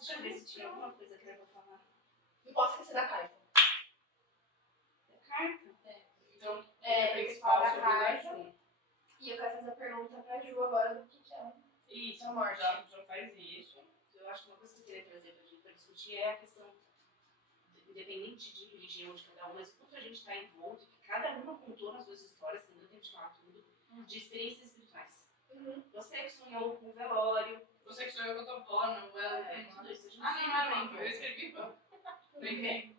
Deixa eu ver se tinha alguma coisa que era pra falar. Não posso esquecer da carta. Da carta? Então, É, principal da sobre carta. Ju. E eu quero fazer a pergunta pra Ju agora do que é Isso, a morte. já faz isso. Eu acho que uma coisa que eu queria trazer pra discutir é a questão, independente de religião de cada um, mas o quanto a gente está envolto, que cada uma contou nas suas histórias, que não tem de falar tudo, de experiências espirituais. Você que sonhou com o velório. Você que sonhou com a tua avó, não é? Tudo isso a gente Não, eu escrevi. Bem.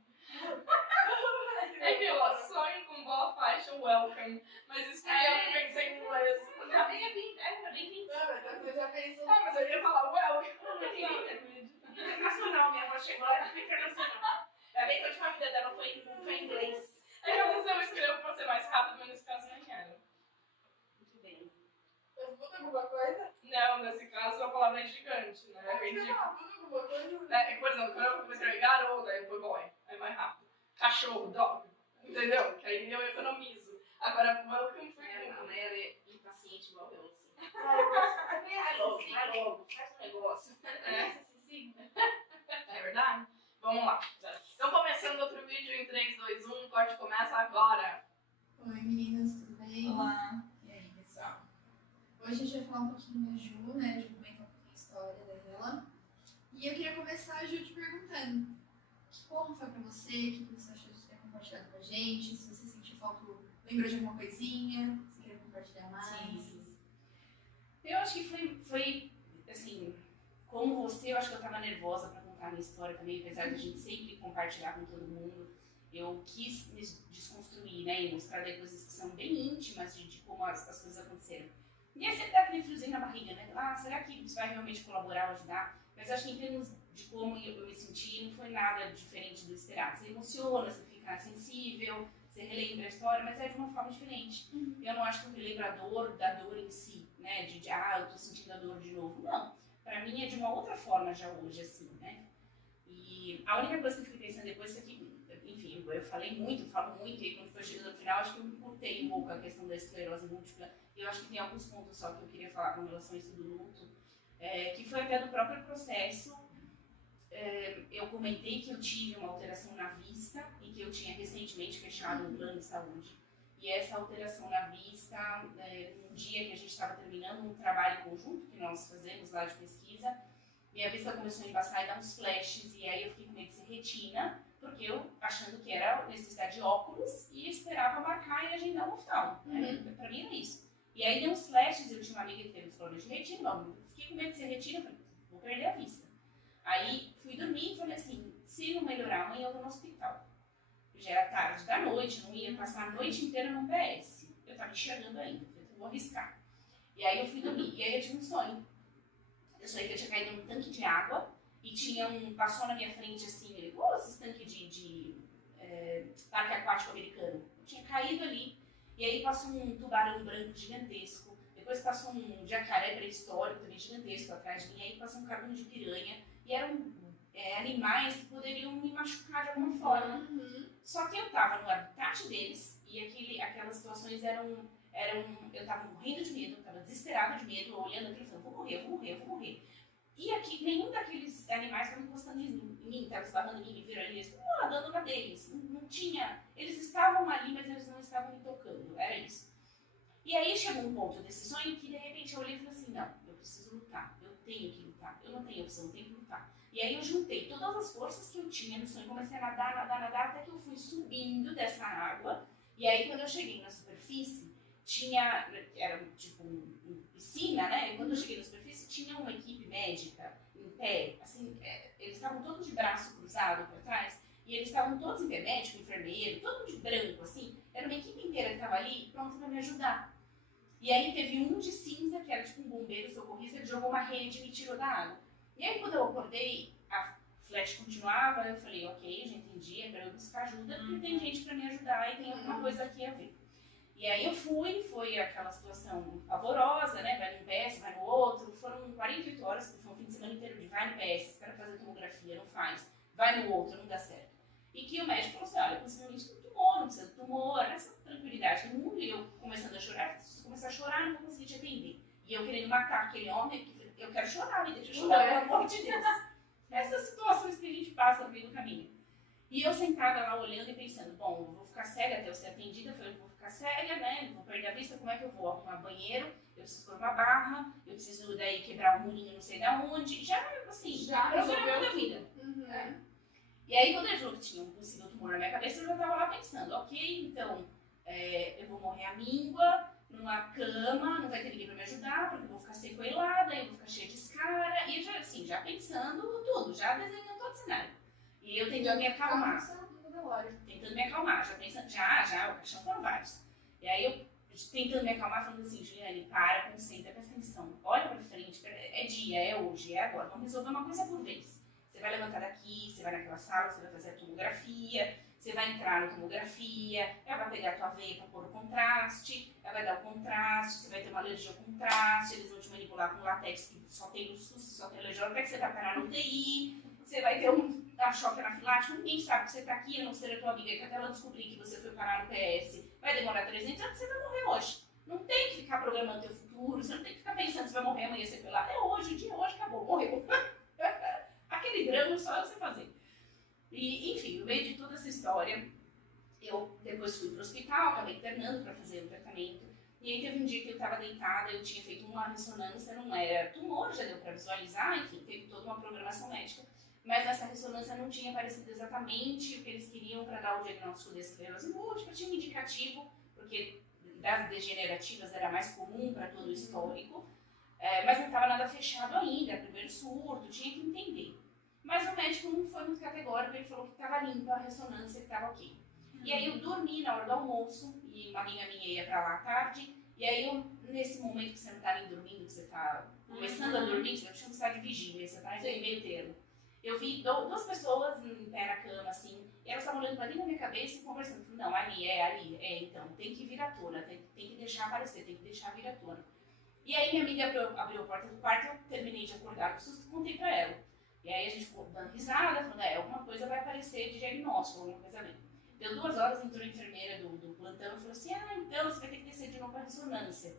É que eu sonho com boa faixa, welcome. Mas escrevi eu pensei em inglês. Tá bem-vindo. Eu já pensei. Mas eu ia falar welcome. Internacional, minha avó chegou lá e foi internacional. Ainda bem que a última vida dela foi em inglês. É que às vezes eu escrevo pra ser mais rápido, mas nesse caso não quero. Muito bem. Mas muda alguma coisa? Não, nesse caso a palavra é gigante, né? Muda alguma coisa? Por exemplo, quando eu vou escrever garota, aí eu põe boy, aí vai rápido. Cachorro, dog, entendeu? Que aí eu economizo. Agora, welcome for you. Ela é impaciente igual eu, assim. Vai Vai logo, faz um negócio. É verdade? Vamos lá. Então, começando outro vídeo em 3, 2, 1, o corte começa agora. Oi meninas, tudo bem? Olá. E aí pessoal? Hoje a gente vai falar um pouquinho da Ju, né? A Ju comenta um pouquinho a história dela. E eu queria começar, Ju, te perguntando como foi pra você, o que você achou de ter compartilhado com a gente, se você sentiu falta, lembrou de alguma coisinha, se quer compartilhar mais. Sim. Eu acho que foi assim, como você, eu acho que eu tava nervosa pra contar a minha história também, apesar de a gente sempre compartilhar com todo mundo. Eu quis me desconstruir, né, e mostrar daí coisas que são bem íntimas de como as coisas aconteceram. E aí sempre dá aquele friozinho na barriga, né? Será que isso vai realmente colaborar ou ajudar? Mas acho que em termos de como eu me senti, não foi nada diferente do esperado. Você emociona, você fica sensível, você relembra a história, mas é de uma forma diferente. Eu não acho que eu relembro a dor da dor em si, né? Eu tô sentindo a dor de novo. Não. Pra mim é de uma outra forma já hoje, assim, né? E a única coisa que eu fiquei pensando depois é que, enfim, eu falo muito, e quando foi chegando no final, acho que eu me curtei um pouco a questão da esclerose múltipla. Eu acho que tem alguns pontos só que eu queria falar com relação a isso do luto, que foi até do próprio processo. Eu comentei que eu tive uma alteração na vista e que eu tinha recentemente fechado um plano de saúde. E essa alteração na vista, num dia que a gente estava terminando um trabalho conjunto que nós fazemos lá de pesquisa, minha vista começou a embaçar e dar uns flashes, e aí eu fiquei com medo de ser retina, porque eu achando que era necessidade de óculos e esperava marcar e agendar no oftalmo. Pra mim era isso. E aí deu uns flashes, eu tinha uma amiga que teve uns problemas de retina, eu fiquei com medo de ser retina, eu falei, vou perder a vista. Aí fui dormir e falei assim, se não melhorar amanhã eu vou no hospital. Já era tarde da noite, não ia passar a noite inteira no PS. Eu tava enxergando ainda, falei, vou arriscar. E aí eu fui dormir, e aí eu tive um sonho. Eu sonhei que eu tinha caído num tanque de água e passou na minha frente assim, igual esses tanques de parque aquático americano. Eu tinha caído ali, e aí passou um tubarão branco gigantesco, depois passou um jacaré pré-histórico também gigantesco atrás de mim, aí passou um cardume de piranha, e eram animais que poderiam me machucar de alguma forma. Só que eu tava no habitat deles, e aquelas situações eram eu tava morrendo de medo, eu tava desesperada de medo, olhando aquilo e falando, vou morrer. E aqui, nenhum daqueles animais estava encostando em mim, estava esbarrando em mim, me viram ali, eles estavam nadando na deles. Não tinha, eles estavam ali, mas eles não estavam me tocando, era isso. E aí chegou um ponto desse sonho que de repente eu olhei e falei assim, não, eu preciso lutar, eu tenho que lutar, eu não tenho opção, eu tenho que lutar. E aí eu juntei todas as forças que eu tinha no sonho, comecei a nadar, até que eu fui subindo dessa água. E aí quando eu cheguei na superfície, era tipo uma piscina, né? E quando eu cheguei na superfície, tinha uma equipe médica em pé, assim, eles estavam todos de braço cruzado por trás, e eles estavam todos em pé, médico, enfermeiro, todo de branco, assim, era uma equipe inteira que estava ali pronta para me ajudar. E aí teve um de cinza, que era tipo um bombeiro socorrista, ele jogou uma rede e me tirou da água. E aí quando eu acordei, a flash continuava, eu falei, ok, já entendi, é para eu buscar ajuda, porque tem gente para me ajudar e tem alguma coisa aqui a ver. E aí eu foi aquela situação pavorosa, né? Vai num PS, vai no outro. Foram 48 horas, porque foi um fim de semana inteiro de vai no PS, espera fazer tomografia, não faz. Vai no outro, não dá certo. E que o médico falou assim, olha, possivelmente tem tumor, não precisa de tumor, essa tranquilidade do mundo. E eu começando a chorar, se você começar a chorar, eu não vou conseguir te atender. E eu querendo matar aquele homem, eu quero chorar, me deixa chorar, pelo amor de Deus. Essas situações que a gente passa no meio do caminho. E eu sentada lá olhando e pensando, bom, eu vou ficar cega até eu ser atendida, eu falei, vou ficar cega, né, vou perder a vista, como é que eu vou arrumar banheiro, eu preciso pôr uma barra, eu preciso daí quebrar um murinho não sei da onde, já, assim, Já programa resolveu da vida. É. E aí, quando ele falou que tinha um possível tumor na minha cabeça, eu já tava lá pensando, ok, então, eu vou morrer à míngua, numa cama, não vai ter ninguém pra me ajudar, porque eu vou ficar sequelada, eu vou ficar cheia de escara, e já, assim, já pensando tudo, já desenhando todo o cenário. E eu tentando me acalmar, tentando me acalmar, já pensando, já, o caixão foram vários. E aí eu tentando me acalmar, falando assim, Juliane, para, concentra, presta atenção, olha pra frente, é dia, é hoje, é agora, vamos resolver uma coisa por vez. Você vai levantar daqui, você vai naquela sala, você vai fazer a tomografia, você vai entrar na tomografia, ela vai pegar a tua veia para pôr o contraste, ela vai dar o contraste, você vai ter uma alergia ao contraste, eles vão te manipular com látex que só tem no SUS, só tem alergia ao látex, você vai parar no UTI, você vai ter um choque anafilático, ninguém sabe que você está aqui, a não ser a tua amiga, que até ela descobrir que você foi parar no PS, vai demorar 300 anos, você vai morrer hoje. Não tem que ficar programando teu futuro, você não tem que ficar pensando se vai morrer amanhã, você foi lá, é hoje, o dia é hoje, acabou, morreu. Aquele drama só você fazer. E, enfim, no meio de toda essa história, eu depois fui pro hospital, acabei internando para fazer o tratamento. E aí teve um dia que eu estava deitada, eu tinha feito uma ressonância, não era tumor, já deu para visualizar, enfim, teve toda uma programação médica. Mas nessa ressonância não tinha aparecido exatamente o que eles queriam para dar o diagnóstico de esclerose múltipla, tinha um indicativo, porque das degenerativas era mais comum para todo o histórico, mas não estava nada fechado ainda, primeiro surto, tinha que entender. Mas o médico não foi muito categórico, ele falou que estava limpa a ressonância, que estava ok. E aí eu dormi na hora do almoço, e uma amiga minha ia para lá à tarde, e aí eu, nesse momento que você não está nem dormindo, que você está começando a dormir, você chama estar de vigília, você está em meio termo. Eu vi duas pessoas em pé na cama, assim, e elas estavam olhando para dentro da minha cabeça e conversando. Falei, não, ali, então, tem que vir à tona, tem que deixar aparecer, tem que deixar vir à tona. E aí minha amiga abriu a porta do quarto, eu terminei de acordar com susto e contei para ela. E aí a gente ficou dando risada, falando, alguma coisa vai aparecer de diagnóstico, alguma coisa ali. Deu 2 horas, entrou a enfermeira do plantão e falou assim, então você vai ter que descer de novo para ressonância.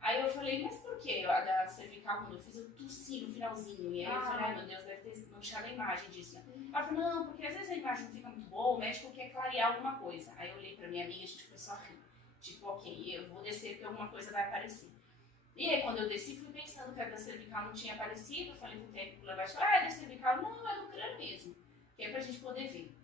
Aí eu falei, mas por quê? A da cervical, quando eu fiz, eu tossi no finalzinho. E aí eu falei, meu Deus, deve ter manchado a imagem disso, né? Ela falou, não, porque às vezes a imagem não fica muito boa, o médico quer clarear alguma coisa. Aí eu olhei pra minha amiga e a gente começou a rir. Tipo, ok, eu vou descer porque alguma coisa vai aparecer. E aí quando eu desci, fui pensando que a da cervical não tinha aparecido. Eu falei pro técnico lá embaixo, é da cervical? Não, é do crânio mesmo. Que é pra gente poder ver.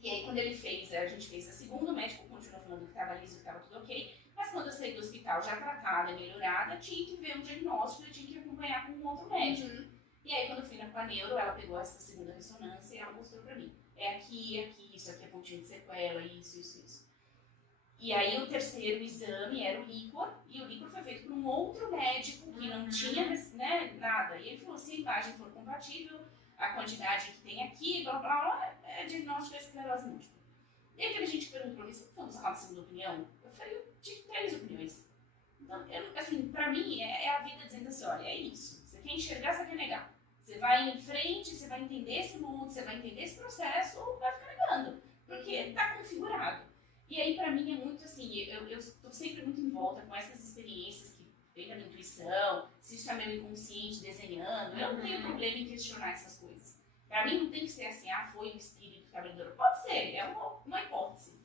E aí quando ele fez, a gente fez a segunda, o médico continuou falando que estava liso, que estava tudo ok. Mas quando eu saí do hospital já tratada, melhorada, tinha que ver um diagnóstico, eu tinha que acompanhar com um outro médico. E aí quando eu fui com a neuro, ela pegou essa segunda ressonância e ela mostrou pra mim. É aqui, isso aqui é pontinho de sequela, isso. E aí o terceiro exame era o líquor, e o líquor foi feito por um outro médico que não tinha, né, nada. E ele falou, se a imagem for compatível, a quantidade que tem aqui, blá blá blá, é diagnóstico de esclerose múltipla. E aí aquele gente perguntou pra mim, você foi buscar uma segunda opinião? Eu falei, eu tive 3 opiniões. Então, assim, pra mim, é a vida dizendo assim, olha, é isso. Você quer enxergar, você quer negar. Você vai em frente, você vai entender esse luto, você vai entender esse processo, ou vai ficar negando. Porque tá configurado. E aí, pra mim, é muito assim, eu estou sempre muito em volta com essas experiências que vem da minha intuição, se isso é meu inconsciente desenhando, eu não tenho problema em questionar essas coisas. Pra mim, não tem que ser assim, foi um espírito trabalhador. Pode ser, é uma hipótese.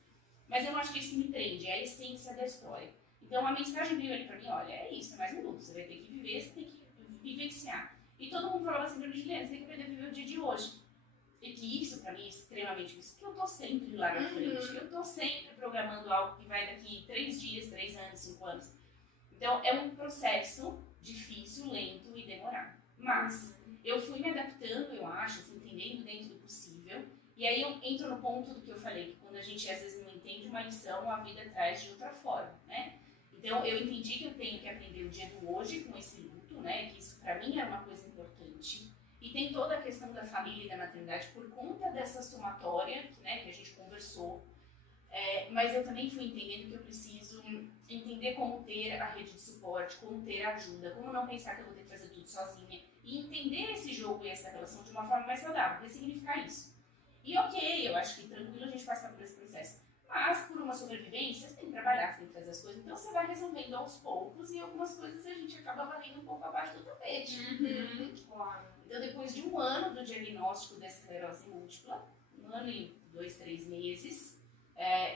Mas eu não acho que isso me prende, é a essência da história. Então, a mensagem veio ali pra mim, olha, é isso, é mais um luto, você vai ter que viver, você tem que vivenciar. E todo mundo falava assim pra mim, Juliana, você tem que aprender a viver o dia de hoje. E que isso, pra mim, é extremamente isso, porque eu tô sempre lá na frente. Eu tô sempre programando algo que vai daqui 3 dias, 3 anos, 5 anos. Então, é um processo difícil, lento e demorado. Mas eu fui me adaptando, eu acho, fui entendendo dentro do possível. E aí eu entro no ponto do que eu falei, que quando a gente às vezes não entende uma lição, a vida traz de outra forma, né? Então, eu entendi que eu tenho que aprender o dia do hoje com esse luto, né? Que isso, pra mim, era uma coisa importante. E tem toda a questão da família e da maternidade por conta dessa somatória, né, que a gente conversou. Mas eu também fui entendendo que eu preciso entender como ter a rede de suporte, como ter ajuda, como não pensar que eu vou ter que fazer tudo sozinha. E entender esse jogo e essa relação de uma forma mais saudável, ressignificar isso. E ok, eu acho que tranquilo a gente passar por esse processo. Mas, por uma sobrevivência, você tem que trabalhar, você tem que fazer as coisas. Então, você vai resolvendo aos poucos e algumas coisas a gente acaba varrendo um pouco abaixo do tapete. Claro. Então, depois de 1 ano do ano e 2, 3 meses,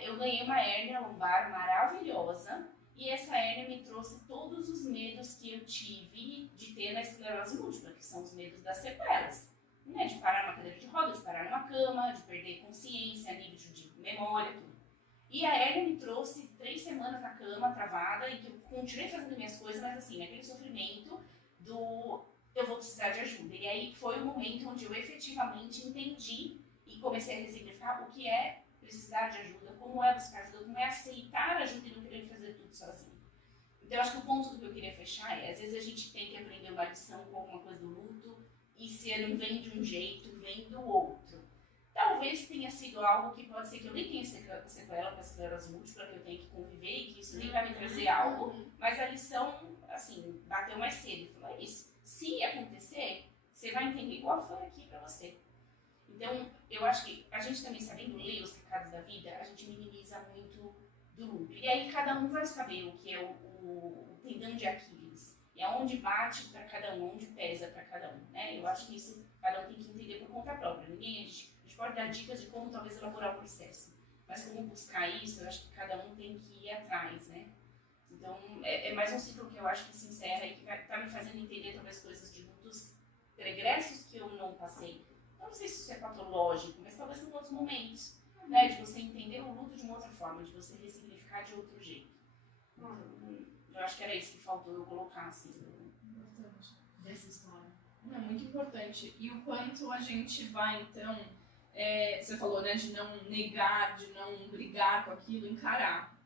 eu ganhei uma hérnia lombar maravilhosa. E essa hérnia me trouxe todos os medos que eu tive de ter na esclerose múltipla, que são os medos das sequelas. Né? De parar numa cadeira de roda, de parar numa cama, de perder consciência, nível de memória, tudo. E a hérnia me trouxe 3 semanas na cama, travada, e que eu continuei fazendo minhas coisas, mas assim, aquele sofrimento do eu vou precisar de ajuda. E aí foi o momento onde eu efetivamente entendi e comecei a ressignificar o que é precisar de ajuda, como é buscar ajuda, como é aceitar ajuda e não querer fazer tudo sozinho. Então, eu acho que o ponto do que eu queria fechar é, às vezes a gente tem que aprender uma lição com alguma coisa do luto, e se não vem de um jeito, vem do outro. Talvez tenha sido algo que pode ser que eu nem tenha sequela com a esclerose múltipla, que eu tenho que conviver e que isso nem vai me trazer algo, mas a lição, assim, bateu mais cedo e falou, é isso. Se acontecer, você vai entender igual foi aqui pra você. Então, eu acho que a gente também sabendo ler os recados da vida, a gente minimiza muito do luto. E aí cada um vai saber o que é o tendão de Aquiles. E aonde bate para cada um, onde pesa para cada um. Né? Eu acho que isso cada um tem que entender por conta própria. A gente pode dar dicas de como talvez elaborar o processo. Mas como buscar isso, eu acho que cada um tem que ir atrás, né? Então, é mais um ciclo que eu acho que se encerra e que vai estar me fazendo entender talvez coisas de lutos pregressos que eu não passei. Não sei se isso é patológico, mas talvez em outros momentos, né? De você entender o luto de uma outra forma, de você ressignificar de outro jeito. Então, eu acho que era isso que faltou eu colocar, assim, importante dessa história. É muito importante. E o quanto a gente vai, então, você falou, né, de não negar, de não brigar com aquilo, encarar.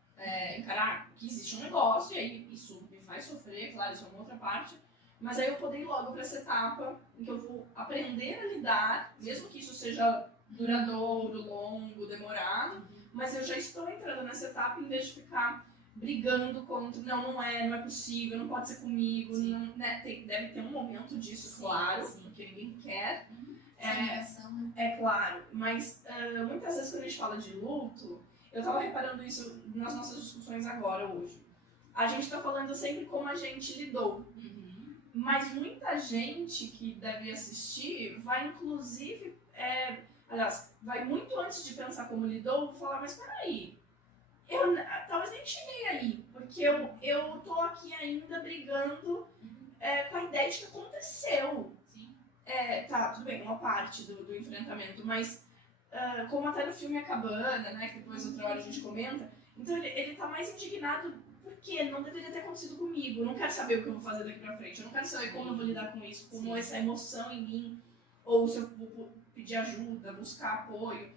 Encarar que existe um negócio, e aí isso me faz sofrer, claro, isso é uma outra parte, mas aí eu poder ir logo para essa etapa em que eu vou aprender a lidar, mesmo que isso seja duradouro, longo, demorado, mas eu já estou entrando nessa etapa em vez de ficar brigando contra, não é possível, não pode ser comigo, não, né? Deve ter um momento disso, sim, claro, sim. Porque ninguém quer. É claro, mas muitas vezes quando a gente fala de luto, eu tava reparando isso nas nossas discussões agora, hoje. A gente tá falando sempre como a gente lidou. Mas muita gente que deve assistir vai inclusive, aliás, vai muito antes de pensar como lidou, falar, mas peraí, eu talvez nem cheguei aí, porque eu tô aqui ainda brigando com a ideia de que aconteceu. Sim. Tá, tudo bem, uma parte do enfrentamento, mas como até no filme A Cabana, né, que depois outra hora a gente comenta, então ele tá mais indignado porque não deveria ter acontecido comigo, eu não quero saber o que eu vou fazer daqui pra frente, eu não quero saber como eu vou lidar com isso, como essa emoção em mim, ou se eu vou pedir ajuda, buscar apoio.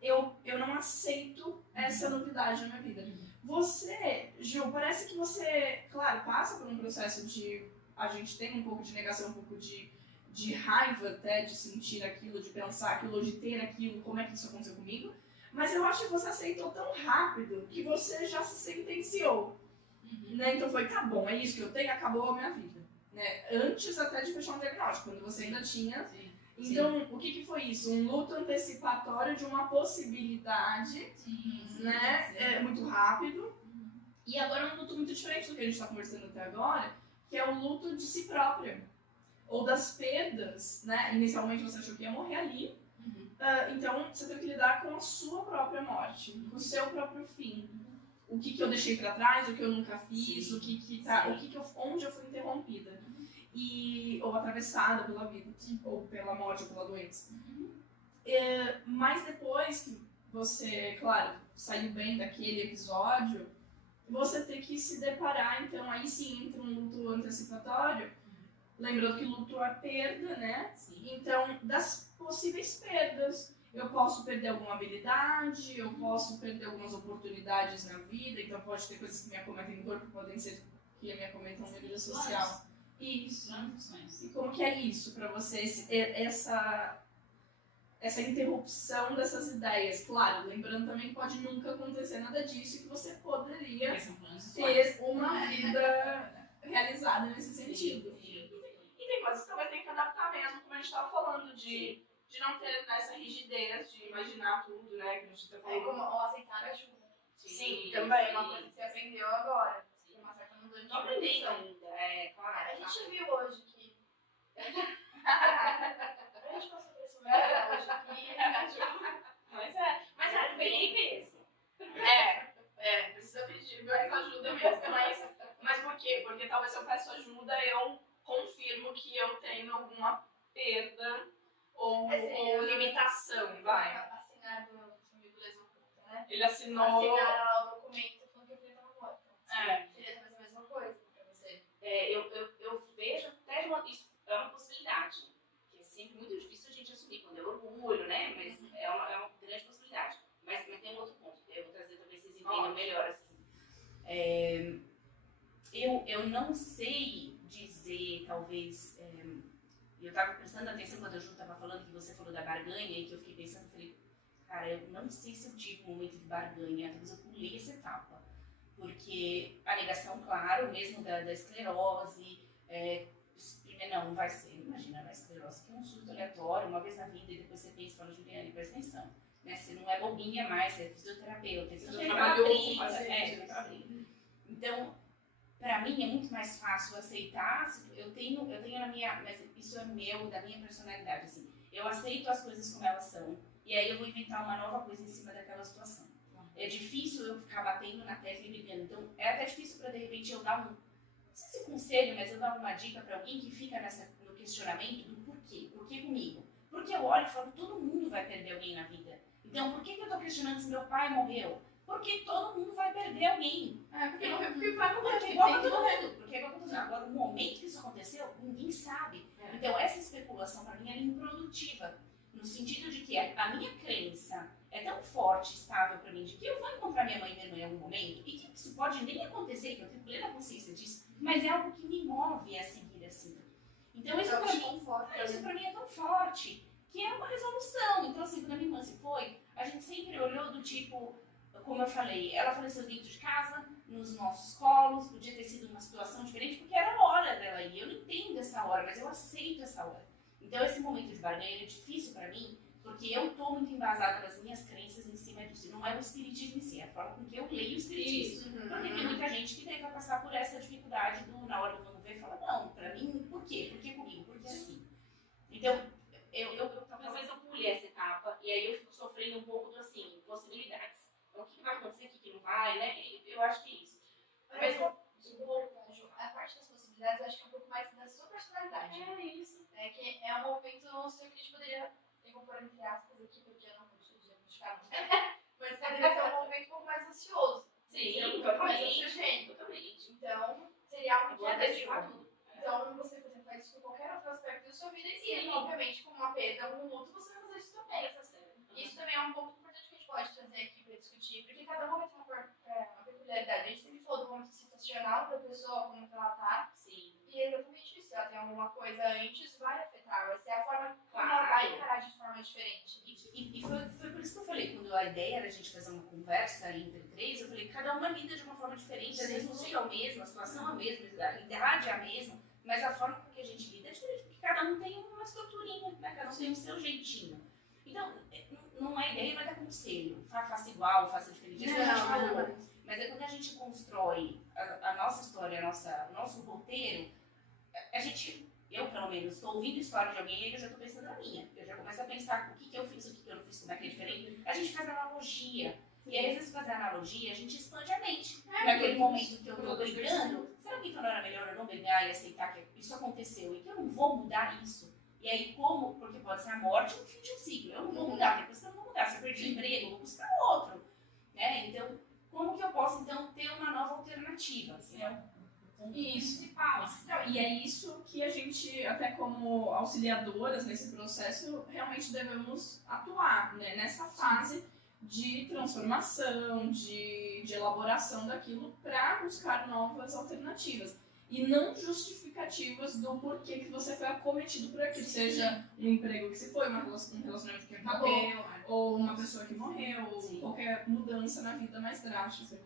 Eu não aceito essa novidade na minha vida. Você, Gil, parece que você, claro, passa por um processo de... A gente tem um pouco de negação, um pouco de raiva até, de sentir aquilo, de pensar aquilo, de ter aquilo, como é que isso aconteceu comigo. Mas eu acho que você aceitou tão rápido que você já se sentenciou. Né? Então foi, tá bom, é isso que eu tenho, acabou a minha vida. Né? Antes até de fechar um diagnóstico, quando você ainda tinha... Sim. Então, o que foi isso? Um luto antecipatório de uma possibilidade, né? Muito rápido. E agora um luto muito diferente do que a gente está conversando até agora, que é o luto de si própria. Ou das perdas, né? Inicialmente você achou que ia morrer ali. Então, você tem que lidar com a sua própria morte, com o seu próprio fim. O que eu deixei para trás, o que eu nunca fiz, onde eu fui interrompida. Ou atravessada pela vida, ou pela morte, ou pela doença. Mas depois que você, claro, saiu bem daquele episódio, você tem que se deparar, então aí sim entra um luto antecipatório, lembrando que luto é perda, né? Sim. Então, das possíveis perdas, eu posso perder alguma habilidade, eu posso perder algumas oportunidades na vida, então pode ter coisas que me acometem no corpo, podem ser que me acometam na vida social. Isso. E como que é isso para você, essa interrupção dessas ideias? Claro, lembrando também que pode nunca acontecer nada disso e que você poderia ter uma vida realizada nesse sentido. E tem coisas que talvez tem que adaptar mesmo, como a gente estava falando, de não ter essa rigidez, de imaginar tudo, né, que a gente tá falando. Como aceitar ajuda. Sim, também. Uma coisa que você aprendeu agora. Uma certa mudança de não aprendi ainda, claro. A gente viu hoje que... a gente passou por esse momento hoje aqui. tendo alguma perda ou seria limitação, vai. Assinado no Beleza Oculta, né? Ele assinou... Assinaram lá o documento falando que a filha estava morta. É. Seria talvez a mesma coisa pra você. Eu vejo até isso é uma possibilidade, que é sempre muito difícil a gente assumir quando é orgulho, né? Mas é uma grande possibilidade. Mas tem um outro ponto, que eu vou trazer talvez vocês entendam melhor. Assim. Eu não sei dizer, talvez. Eu estava prestando atenção quando a Ju estava falando, que você falou da barganha, e que eu fiquei pensando, falei, cara, eu não sei se eu tive um momento de barganha, talvez eu pulei essa etapa. Porque a negação, claro, mesmo da esclerose, não vai ser, imagina, a esclerose que é um surto aleatório, uma vez na vida, e depois você pensa e fala, Juliane, presta atenção, né? Você não é bobinha mais, você é fisioterapeuta, você já trabalhou com briga, pacientes. Então, pra mim é muito mais fácil aceitar, eu tenho na minha, mas isso é meu, da minha personalidade, assim, eu aceito as coisas como elas são, e aí eu vou inventar uma nova coisa em cima daquela situação. É difícil eu ficar batendo na tecla e brigando. Então, é até difícil para, de repente, eu dar não sei se conselho, mas eu dar uma dica para alguém que fica no questionamento do porquê. Por que comigo? Porque eu olho e falo, todo mundo vai perder alguém na vida. Então, por que eu tô questionando se meu pai morreu? Porque todo mundo vai perder alguém. Porque o pai morreu. Porque igual todo mundo. Porque igual todo mundo. Agora, o momento que isso aconteceu, ninguém sabe. Então, essa especulação, para mim, é improdutiva. No sentido de que a minha crença é tão forte, estável para mim, de que eu vou encontrar minha mãe e minha irmã em algum momento, e que isso pode nem acontecer, que eu tenho plena consciência disso, mas é algo que me move a seguir assim. Então isso para mim é tão forte, que é uma resolução. Então assim, quando a minha irmã se foi, a gente sempre olhou do tipo, como eu falei, ela faleceu dentro de casa, nos nossos colos, podia ter sido uma situação diferente, porque era a hora dela ir. Eu não entendo essa hora, mas eu aceito essa hora. Então esse momento de barganha é difícil para mim, porque eu estou muito embasada nas minhas crenças em cima disso. Não é o espiritismo em si, é a forma com que eu leio o espiritismo. Porque tem muita gente que vai passar por essa dificuldade na hora do vamos ver, fala, não, pra mim, por quê? Por que comigo? Por que assim? Então, talvez eu pulei essa etapa e aí eu fico sofrendo um pouco do assim, possibilidades. Então, o que vai acontecer, o que não vai, né? Eu acho que é isso. Mas a parte das possibilidades, eu acho que é um pouco mais da sua personalidade. É isso. Que é um movimento seu que a gente poderia, eu vou pôr entre aspas aqui, porque eu não vou diagnosticar muito. Mas poderia ser um movimento um pouco mais ansioso. Sim, totalmente. Então, seria algo que vou antecipar tudo. Então, você, por exemplo, faz isso com qualquer outro aspecto da sua vida e, obviamente, com uma perda, um luto, você vai fazer isso também. Isso também é um ponto importante que a gente pode trazer aqui para discutir, porque cada um vai ter uma peculiaridade. A gente sempre falou do momento situacional da pessoa, como ela tá. Sim. E é exatamente isso. Se ela tem alguma coisa antes, vai afetar. Vai ser a forma como ela vai encarar de forma diferente. E foi por isso que eu falei, quando a ideia era a gente fazer uma conversa entre três, eu falei, cada uma lida de uma forma diferente. Às vezes o mundo é o mesmo, a situação é a mesma, a idade é a mesma, mas a forma com que a gente lida é diferente, porque cada um tem uma estruturinha, né? Cada um tem o seu jeitinho. Então, não é ideia, não é dar conselho. Faça igual, faça diferente. Isso que a gente falou. Mas é quando a gente constrói a nossa história, o nosso roteiro, eu pelo menos, estou ouvindo a história de alguém e eu já estou pensando na minha. Eu já começo a pensar o que eu fiz, o que eu não fiz, como é que é diferente. A gente faz analogia. E aí, às vezes, fazer analogia, a gente expande a mente. Naquele momento que eu estou brigando, será que então não era melhor eu não brigar e aceitar que isso aconteceu e que eu não vou mudar isso? E aí, como? Porque pode ser a morte ou o fim de um ciclo. Eu não vou mudar, depois que eu não vou mudar. Se eu perdi emprego, eu vou buscar outro. Né? Então, como que eu posso, então, ter uma nova alternativa? Assim, isso. Principal. Não, e é isso que a gente, até como auxiliadoras nesse processo, realmente devemos atuar, né? Nessa fase de transformação, de elaboração daquilo para buscar novas alternativas. E não justificativas do porquê que você foi acometido por aquilo. Seja um emprego que se foi, um relacionamento que acabou, ou uma pessoa que morreu, ou qualquer mudança na vida mais drástica.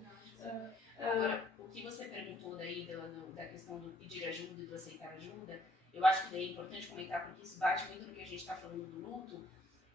Agora, o que você perguntou daí da questão do pedir ajuda e do aceitar ajuda, eu acho que daí é importante comentar, porque isso bate muito no que a gente está falando do luto.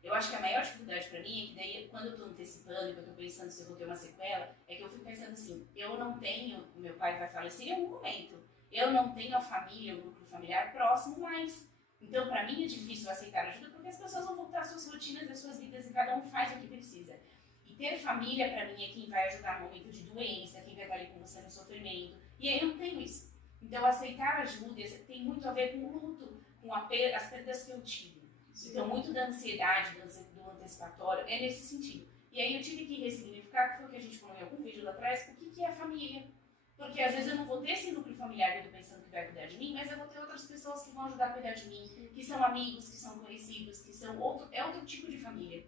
Eu acho que a maior dificuldade para mim é que daí, quando eu estou antecipando, que eu estou pensando se eu vou ter uma sequela, é que eu fico pensando assim, eu não tenho, o meu pai vai falecer em algum momento, eu não tenho a família, o núcleo familiar próximo mais. Então, para mim é difícil aceitar ajuda, porque as pessoas vão voltar às suas rotinas, às suas vidas, e cada um faz o que precisa. E ter família, para mim, é quem vai ajudar no momento de doença, quem vai estar ali com você no sofrimento. E aí eu não tenho isso. Então, aceitar ajuda tem muito a ver com o luto, com as perdas que eu tive. Então, muito da ansiedade, do antecipatório, é nesse sentido. E aí eu tive que ressignificar, que foi o que a gente falou em algum vídeo lá atrás, o que é a família. Porque às vezes eu não vou ter esse núcleo familiar que eu tô pensando que vai cuidar de mim, mas eu vou ter outras pessoas que vão ajudar a cuidar de mim, que são amigos, que são conhecidos, que são outro tipo de família.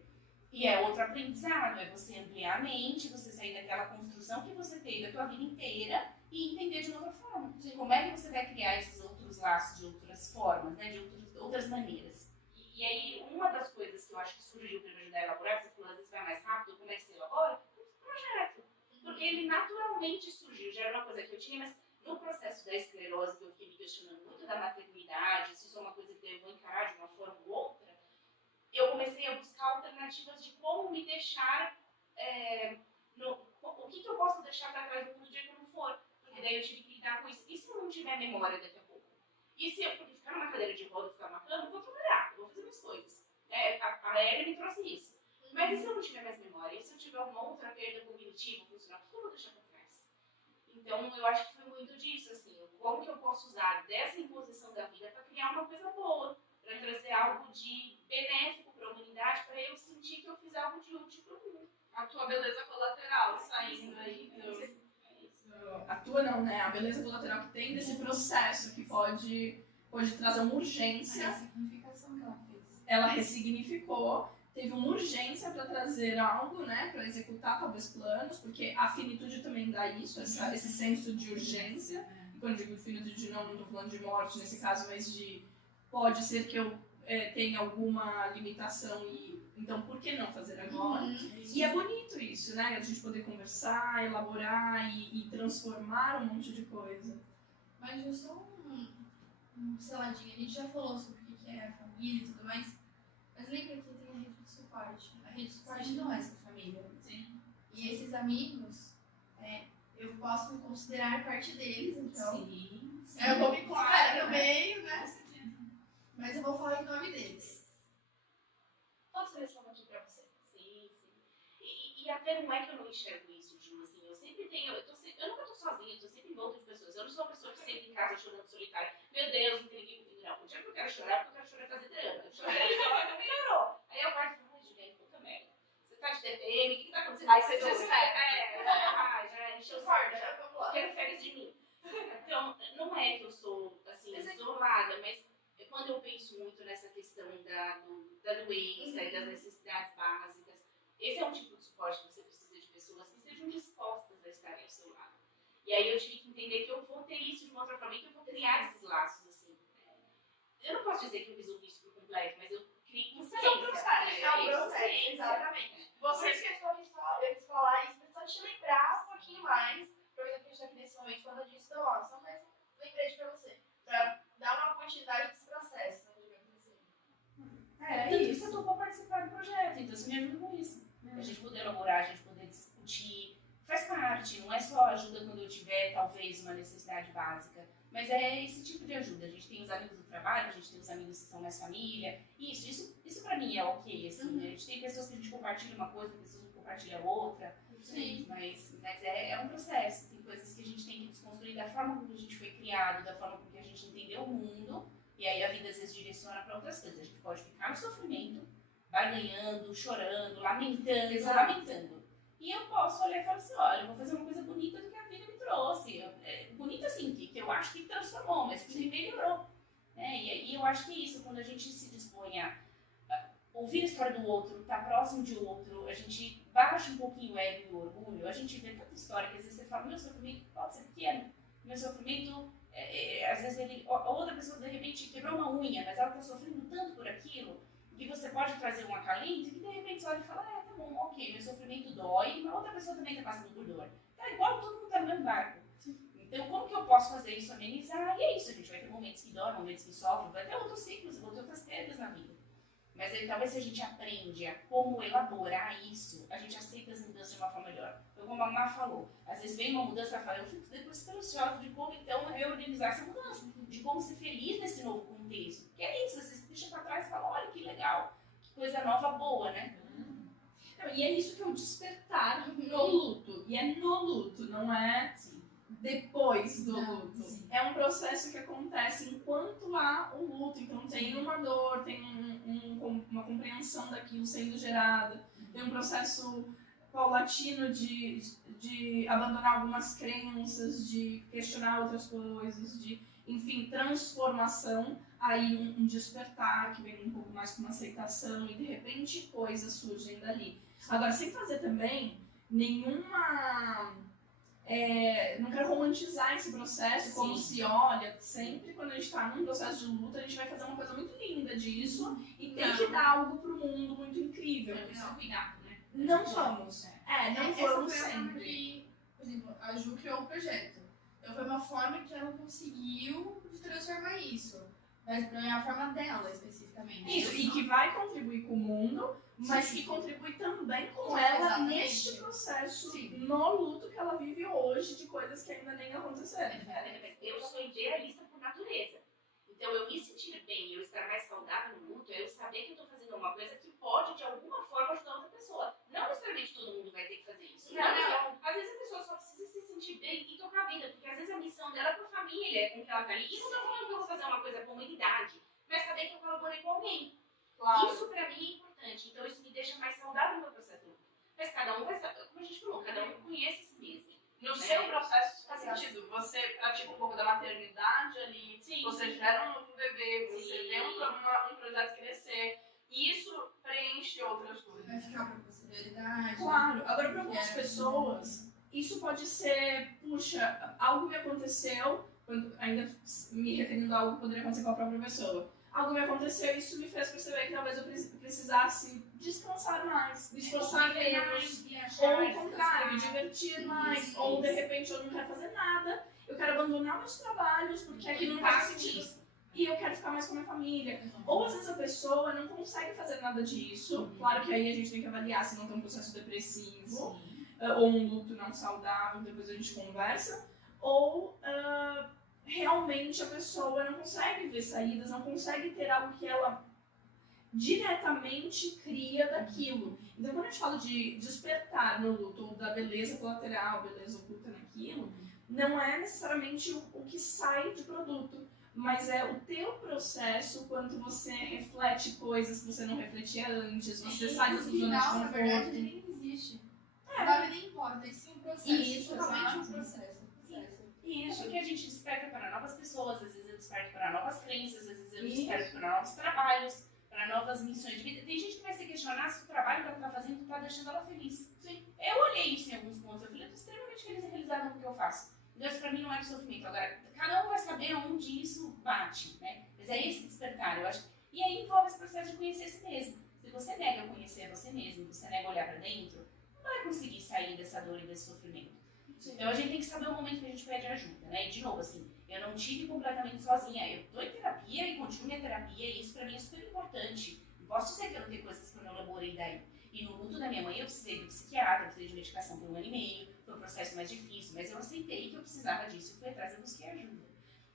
E é outro aprendizado, é você ampliar a mente, você sair daquela construção que você teve a tua vida inteira e entender de outra forma. Como é que você vai criar esses outros laços de outras formas, né, de outras maneiras. E aí, uma das coisas que eu acho que surgiu para me ajudar a elaborar, você falou, às vezes vai mais rápido, como é que você elabora? Um projeto. Porque ele naturalmente surgiu, já era uma coisa que eu tinha, mas no processo da esclerose, que eu fiquei me questionando muito da maternidade, se isso é uma coisa que eu vou encarar de uma forma ou outra, eu comecei a buscar alternativas de como me deixar, o que eu posso deixar para trás no dia que eu não for. Porque daí eu tive que lidar com isso. E se eu não tiver memória daqui a pouco? E se eu ficar numa cadeira de roda, ficar na cama, eu vou trabalhar, eu vou fazer minhas coisas. A Elia me trouxe isso. Mas e se eu não tiver mais memória? E se eu tiver uma outra perda cognitiva, funcional, o que eu vou deixar para trás? Então, eu acho que foi muito disso, assim, como que eu posso usar dessa imposição da vida para criar uma coisa boa, para trazer algo de benéfico para a humanidade, para eu sentir que eu fiz algo de útil para o mundo. A tua beleza colateral saindo aí a tua não, né? A beleza colateral que tem desse processo que pode trazer uma urgência. A ressignificação que ela fez. Ela ressignificou, teve uma urgência para trazer algo, né? Para executar talvez planos, porque a finitude também dá isso, esse senso de urgência. E quando eu digo finitude, não estou falando de morte nesse caso, mas de pode ser que eu tenha alguma limitação e então por que não fazer agora? E é bonito isso, né? A gente poder conversar, elaborar e transformar um monte de coisa. Mas eu sou um seladinho, a gente já falou sobre o que é a família e tudo mais, mas lembra que tem a rede de suporte. A rede de suporte não é sua família. Sim. E esses amigos, eu posso me considerar parte deles, então Sim. eu vou me colocar no meio, né? Mas eu vou falar em nome deles. Todos eles estão aqui pra você. Sim. E até não é que eu não enxergo isso, Ju, assim, eu sempre tenho, eu nunca tô sozinha, eu tô sempre em volta de pessoas. Eu não sou uma pessoa que senta em casa chorando solitária. Meu Deus, não tem ninguém comigo, não. O dia que eu quero chorar, porque eu quero chorar e fazer drama. Eu chorei e não melhorou. Aí eu parto e falo, Juliana, puta merda. Você tá de TPM, o que tá acontecendo? Aí você desfere. Já encheu o saco, já quero férias de mim. Então, não é que eu sou, assim, isolada, mas quando eu penso muito nessa questão da doença e das necessidades básicas, esse é um tipo de suporte que você precisa de pessoas que estejam dispostas a estarem ao seu lado. E aí eu tive que entender que eu vou ter isso de uma outra forma e que eu vou criar esses laços, assim. Eu não posso dizer que eu resolvi isso por completo, mas eu criei consciência. É um processo, exatamente. Vocês que eu quis falar isso, mas só te lembrar um pouquinho mais, por exemplo, a gente tá aqui nesse momento falando disso, então, ó, só mais um lembrete pra você, pra dar uma continuidade desse processo, né, digamos assim. Tanto que você topou participar do projeto, então você me ajuda com isso. A gente poder elaborar, a gente poder discutir, faz parte, não é só ajuda quando eu tiver, talvez, uma necessidade básica, mas é esse tipo de ajuda. A gente tem os amigos do trabalho, a gente tem os amigos que são mais família, isso pra mim é ok, assim, né? A gente tem pessoas que a gente compartilha uma coisa, pessoas que compartilham outra, Sim. mas é um processo, tem coisas que a gente tem que desconstruir da forma como a gente foi criado, da forma como a gente entendeu o mundo, e aí a vida às vezes direciona para outras coisas. A gente pode ficar no sofrimento, barganhando, chorando, lamentando. E eu posso olhar e falar assim, olha, eu vou fazer uma coisa bonita do que a vida me trouxe. Bonita assim, que eu acho que transformou, mas que me melhorou. Né? E aí eu acho que é isso, quando a gente se dispõe a ouvir a história do outro, estar próximo de outro, a gente baixa um pouquinho o ego e o orgulho, a gente vê tanta história que às vezes você fala, meu sofrimento pode ser pequeno, meu sofrimento, às vezes outra pessoa de repente quebrou uma unha, mas ela está sofrendo tanto por aquilo, que você pode trazer um acalento, que de repente você olha e fala, tá bom, ok, meu sofrimento dói, mas outra pessoa também está passando por dor. Tá igual, todo mundo está no mesmo barco. Então, como que eu posso fazer isso amenizar? E é isso, a gente vai ter momentos que dói, momentos que sofrem, vai ter outros ciclos, vão ter outras perdas na vida. Mas aí, talvez se a gente aprende a como elaborar isso, a gente aceita as mudanças de uma forma melhor. Foi como a Má falou, às vezes vem uma mudança, eu fico depois super ansiosa de como então reorganizar essa mudança, de como ser feliz nesse novo contexto. Porque é isso, você se deixa pra trás e fala, olha que legal, que coisa nova boa, né? E é isso que é o despertar no luto. E é no luto, não é depois do Não, luto. sim. É um processo que acontece enquanto há o luto. Então tem uma dor, tem uma compreensão daquilo sendo gerada, tem um processo paulatino de abandonar algumas crenças, de questionar outras coisas, de, enfim, transformação, aí um despertar que vem um pouco mais com uma aceitação e de repente coisas surgem dali. Agora, sem fazer também nenhuma... não quero romantizar esse processo, como se olha, sempre quando a gente está num processo de luta, a gente vai fazer uma coisa muito linda disso e tem que dar algo pro mundo muito incrível. Isso é cuidado, né? Não vamos. Não vamos Essa foi a forma sempre. que, por exemplo, a Ju criou o projeto. Então foi uma forma que ela conseguiu de transformar isso. Mas não é a forma dela, especificamente. Isso, e que vai contribuir com o mundo, mas Sim. que contribui também com ela Exatamente. neste processo, Sim. no luto que ela vive hoje, de coisas que ainda nem aconteceram. Eu sou idealista por natureza. Então, eu me sentir bem, eu estar mais saudável no luto, é eu saber que eu estou fazendo uma coisa que pode, de alguma forma, ajudar outra pessoa. Não necessariamente todo mundo vai ter que fazer isso. Não. Às vezes a pessoa só precisa se sentir bem e tocar a vida, porque às vezes a missão dela é com a família, com que ela tá ali. E não estou falando que eu vou fazer uma coisa com a humanidade, mas saber que eu colaborei com alguém. Claro. Isso pra mim é importante. Então, isso me deixa mais saudável no meu processo do luto. Mas cada um vai saber, como a gente falou, cada um conhece si mesmo. No seu processo isso faz sentido. Você pratica um pouco da maternidade ali, Sim. você gera um novo bebê, você Sim. vê um projeto crescer. E isso preenche outras coisas. Vai ficar pra posterioridade. Claro. Agora, para algumas pessoas, isso pode ser, puxa, algo me aconteceu, ainda me referindo a algo que poderia acontecer com a própria pessoa. Algo me aconteceu e isso me fez perceber que talvez eu precisasse descansar mais, me esforçar menos. Ou o contrário, me divertir mais, Isso, ou de isso. repente eu não quero fazer nada, eu quero abandonar meus trabalhos porque aqui não faz sentido e eu quero ficar mais com a minha família. Ou às vezes a pessoa não consegue fazer nada disso, claro que aí a gente tem que avaliar se não tem um processo depressivo, ou um luto não saudável, depois a gente conversa, ou realmente a pessoa não consegue ver saídas, não consegue ter algo que ela diretamente cria daquilo. Então, quando a gente fala de despertar no luto, ou da beleza colateral, beleza oculta naquilo, não é necessariamente o que sai de produto, mas é o teu processo, quando você reflete coisas que você não refletia antes, você sai da sua zona de final, na verdade, conforto. ele nem existe. O nome nem importa, isso é um processo. Isso, totalmente exato. um processo. Isso porque a gente desperta para novas pessoas, às vezes eu desperto para novas crenças, às vezes eu Isso. desperto para novos trabalhos, para novas missões de vida. Tem gente que vai se questionar se o trabalho que ela está fazendo está deixando ela feliz. Sim. Eu olhei isso em alguns pontos, eu falei, eu estou extremamente feliz e realizada no que eu faço. Então isso para mim não é sofrimento. Agora, cada um vai saber onde isso bate, né? Mas é esse despertar, eu acho. E aí envolve esse processo de conhecer si mesmo. Se você nega conhecer você mesmo, você nega olhar para dentro, não vai conseguir sair dessa dor e desse sofrimento. Então a gente tem que saber o momento que a gente pede ajuda, né? E de novo, assim, eu não tive completamente sozinha. Eu tô em terapia e continuo minha terapia e isso pra mim é super importante. Não posso dizer que eu não tenho coisas que eu não elaborei daí. E no luto da minha mãe eu precisei do psiquiatra, eu precisei de medicação por 1 ano e meio. Foi um processo mais difícil, mas eu aceitei que eu precisava disso e fui atrás e busquei ajuda.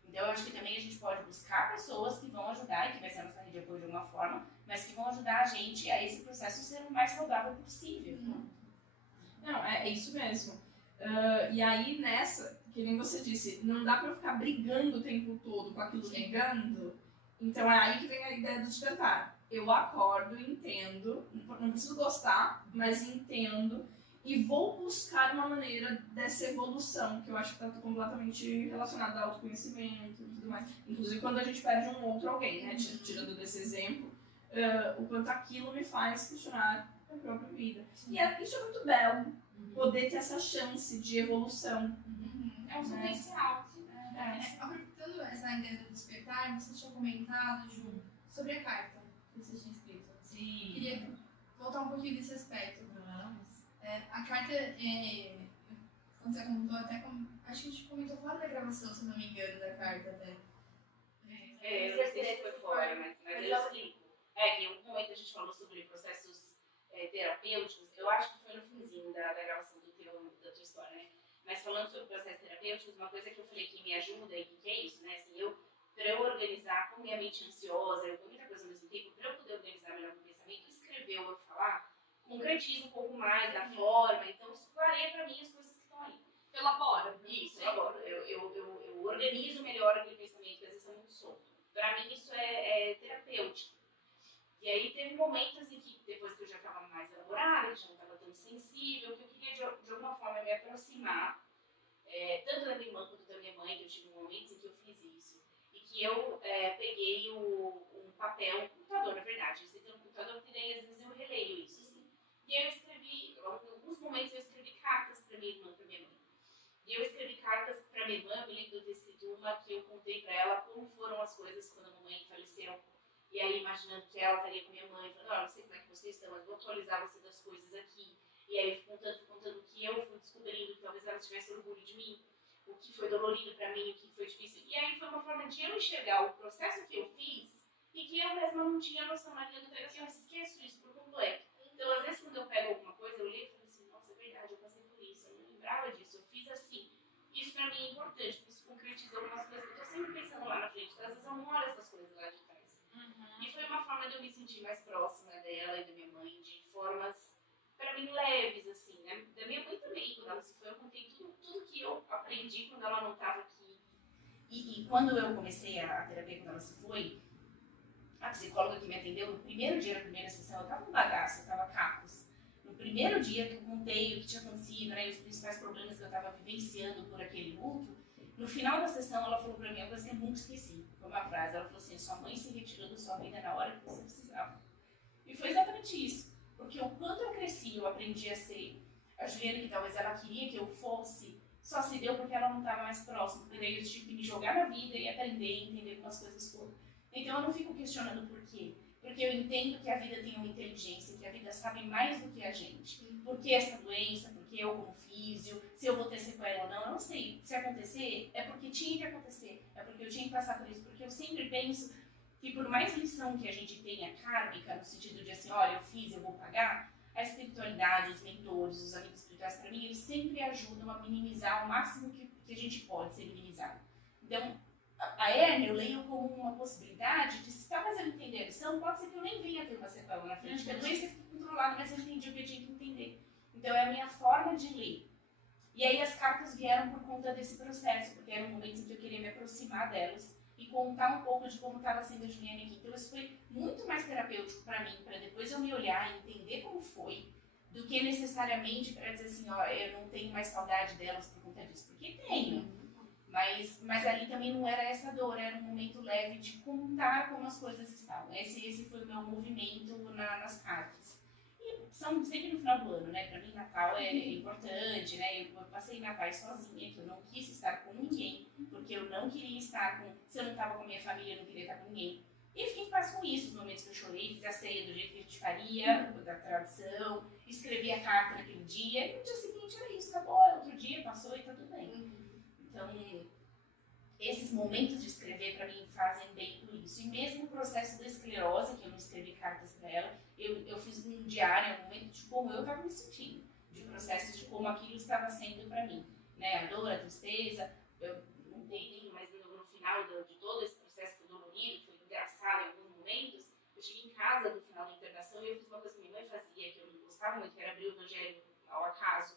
Então eu acho que também a gente pode buscar pessoas que vão ajudar e que vai ser a nossa rede de apoio de alguma forma, mas que vão ajudar a gente a esse processo ser o mais saudável possível. Não, é isso mesmo. E aí nessa, que nem você disse, não dá pra eu ficar brigando o tempo todo com aquilo negando. Então é aí que vem a ideia do despertar. Eu acordo, entendo, não preciso gostar, mas entendo e vou buscar uma maneira dessa evolução, que eu acho que está completamente relacionada ao autoconhecimento e tudo mais. Inclusive quando a gente perde um outro alguém, né? Tirando desse exemplo, o quanto aquilo me faz questionar a própria vida. E isso é muito belo, poder ter essa chance de evolução. É um potencial. Aproveitando essa ideia do despertar, você tinha comentado, Ju, sobre a carta que você tinha escrito. Sim. Queria voltar um pouquinho desse aspecto. A carta, quando você contou, até acho que a gente comentou fora da gravação, se não me engano, da carta até. Eu não sei se foi fora, mas eu explico. Que em um momento a gente falou sobre processos terapêuticos, eu acho que foi no finzinho da gravação da tua história, né? Mas falando sobre processos terapêuticos, uma coisa que eu falei que me ajuda e que é isso, né? Assim, para eu organizar com minha mente ansiosa, eu com muita coisa ao mesmo tempo, para eu poder organizar melhor o pensamento, escrever ou falar, concretiza um pouco mais da forma, então isso clareia para mim as coisas que estão aí. Elabora. Isso, elabora. organizo melhor aquele pensamento, que às vezes é muito solto. Pra mim isso é terapêutico. E aí teve momentos em que, depois que eu já estava mais elaborada, que já não estava tão sensível, que eu queria de alguma forma me aproximar, tanto da minha irmã quanto da minha mãe, que eu tive momentos em que eu fiz isso. E que eu peguei um papel, um computador, na verdade. Você tem um computador que daí às vezes eu releio isso, assim. E eu escrevi, em alguns momentos eu escrevi cartas para minha irmã, para minha mãe. E eu escrevi cartas para minha irmã, me lembro de eu ter escrito uma que eu contei para ela como foram as coisas quando a mamãe faleceu. E aí, imaginando que ela estaria com minha mãe, falando, não sei como é que vocês estão, mas vou atualizar você das coisas aqui. E aí, fui contando o que eu fui descobrindo, que talvez ela tivesse orgulho de mim, o que foi dolorido para mim, o que foi difícil. E aí, foi uma forma de eu enxergar o processo que eu fiz e que eu mesma não tinha noção na linha do tempo, assim, eu esqueço isso por completo. Então, às vezes, quando eu pego alguma coisa, eu olhei e falei assim, nossa, é verdade, eu passei por isso, eu não lembrava disso, eu fiz assim. Isso para mim é importante, porque isso concretiza algumas coisas que eu tô sempre pensando lá na frente, às vezes eu não olho essas coisas lá de trás. E foi uma forma de eu me sentir mais próxima dela e da minha mãe, de formas, para mim, leves, assim, né? Da minha mãe também, quando ela se foi, eu contei tudo que eu aprendi quando ela não estava aqui. E quando eu comecei a terapia, quando ela se foi, a psicóloga que me atendeu, no primeiro dia da primeira sessão, eu tava um bagaço, eu tava cacos. No primeiro dia que eu contei o que tinha acontecido, né, e os principais problemas que eu tava vivenciando por aquele luto, no final da sessão ela falou pra mim uma coisa que eu nunca esqueci. Foi uma frase, ela falou assim, sua mãe se retirou da sua vida na hora que você precisava. E foi exatamente isso. Porque o quanto eu cresci, eu aprendi a ser a Juliana que talvez ela queria que eu fosse, só se deu porque ela não estava mais próxima. Porque daí eu tive que me jogar na vida e aprender e entender como as coisas foram. Então eu não fico questionando por quê. Porque eu entendo que a vida tem uma inteligência, que a vida sabe mais do que a gente. Por que essa doença, por que eu como físio, se eu vou ter sequela ou não, eu não sei. Se acontecer, é porque tinha que acontecer. É porque eu tinha que passar por isso. Porque eu sempre penso que por mais lição que a gente tenha kármica, no sentido de assim, olha, eu fiz, eu vou pagar, a espiritualidade, os mentores, os amigos espirituais, para mim, eles sempre ajudam a minimizar o máximo que a gente pode ser minimizado. Então, a hérnia eu leio como uma possibilidade de, se está fazendo entender a lição, pode ser que eu nem venha ter uma sequela na frente, porque a doença fica controlada, mas eu entendi o que eu tinha que entender. Então, é a minha forma de ler. E aí as cartas vieram por conta desse processo, porque eram momentos em que eu queria me aproximar delas e contar um pouco de como estava sendo a Juliana aqui. Então isso foi muito mais terapêutico para mim, para depois eu me olhar e entender como foi, do que necessariamente para dizer assim, ó, eu não tenho mais saudade delas por conta disso, porque tenho. Mas ali também não era essa dor, era um momento leve de contar como as coisas estavam. Esse foi o meu movimento nas cartas. E são sempre no final do ano, né? Para mim, Natal é importante, né? Eu passei Natal sozinha, que eu não quis estar com ninguém, porque eu não queria estar com... Se eu não estava com a minha família, eu não queria estar com ninguém. E fiquei em paz com isso, os momentos que eu chorei, fiz a ceia do jeito que a gente faria, da tradição, escrevi a carta naquele dia, e no dia seguinte era isso, tá bom, outro dia passou e tá tudo bem. Então, esses momentos de escrever, para mim, fazem bem por isso. E mesmo o processo da esclerose, que eu não escrevi cartas para ela, eu fiz um diário, um momento de como eu estava me sentindo, de processos de como aquilo estava sendo para mim. Né? A dor, a tristeza, eu não dei mas no final de todo esse processo foi dolorido, foi engraçado em alguns momentos. Eu cheguei em casa no final da internação e eu fiz uma coisa que minha mãe fazia, que eu não gostava muito, que era abrir o evangelho ao acaso.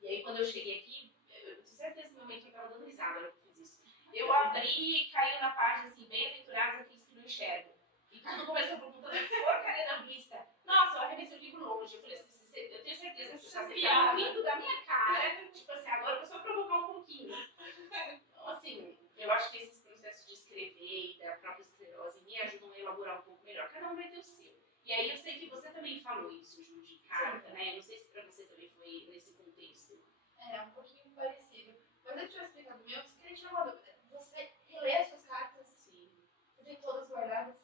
E aí, quando eu cheguei aqui, eu tenho certeza que minha mãe estava dando risada na hora que eu fiz isso. Eu abri e caiu na página assim, bem-aventurados aqueles que não enxergam. E tudo começou por conta da porcaria da vista. Nossa, eu arremessei o livro longe. Eu falei assim, eu tenho certeza que você está rindo da minha cara. Tipo assim, agora eu só provocar um pouquinho. Então, assim, eu acho que esses processos de escrever e da própria esclerose me ajudam a elaborar um pouco melhor. Cada um vai ter o seu. E aí eu sei que você também falou isso, Ju, de carta, né? Eu não sei se pra você também foi nesse contexto. É, um pouquinho parecido. Mas eu tinha explicado o meu, porque queria tirar uma dúvida. Você relê as suas cartas? Sim. Você tem todas guardadas?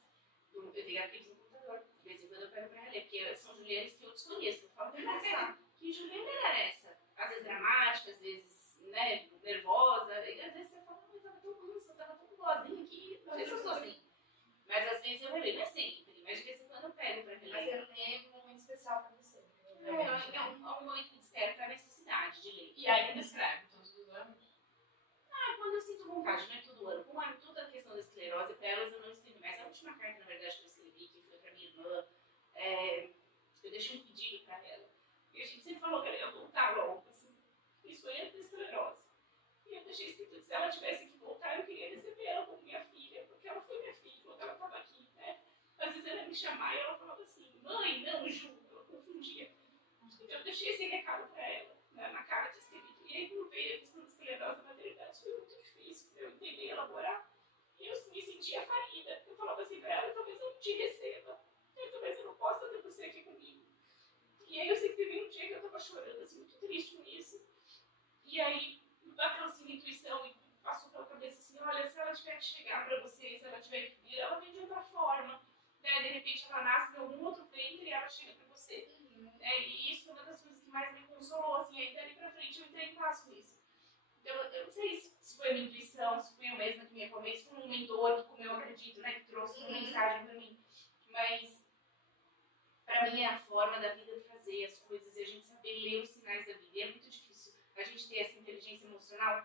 Eu tenho arquivos no computador. De vez em quando eu pego pra reler, porque são Julianas que eu desconheço. Eu falo, nossa, que Juliana era essa? Às vezes dramática, às vezes, né, nervosa. E às vezes você fala, eu tava tão mansa, eu tava tão boazinha aqui. Não sei se eu sou assim. Mas às vezes eu releio, não é sempre. Mas de vez em quando eu pego pra reler. Mas eu lembro um momento especial pra você. É um momento que desperta a necessidade de ler. E ainda escreve todos os anos? Quando eu sinto vontade, não é todo ano. Como é toda a questão da esclerose, para elas eu não escrevi mais. A última carta, na verdade, que eu escrevi, que foi para minha irmã, eu deixei um pedido para ela. E a gente sempre falou que ela ia voltar logo, assim. Isso foi antes da esclerose. E eu deixei escrito que se ela tivesse que voltar, ela, eu queria recebê-la como minha filha, porque ela foi minha filha quando ela estava aqui, né? Às vezes ela ia me chamar e ela falava assim, mãe, não, Ju, ela confundia. Então eu deixei esse recado para ela, né, na carta escrita. E aí, quando veio a questão dos esclerose da maternidade, foi muito difícil para eu entender e elaborar. E eu me sentia farida. Eu falava assim para ela, talvez eu não te receba, talvez eu não possa ter você aqui comigo. E aí eu sei que teve um dia que eu estava chorando, assim, muito triste com isso. E aí me bateu assim a intuição e passou pela cabeça assim, olha, se ela tiver que chegar para você, se ela tiver que vir, ela vem de outra forma. Né? De repente ela nasce em algum outro ventre e ela chega para você. E isso foi uma das coisas que mais me consolou, assim, aí dali pra frente eu entrei em paz com isso. Então, eu não sei se foi a minha intuição, se foi eu mesma que me acalmei, se foi um mentor que, como eu acredito, né, que trouxe uma mensagem pra mim. Mas, pra mim, é a forma da vida trazer as coisas e a gente saber ler os sinais da vida. E é muito difícil a gente ter essa inteligência emocional,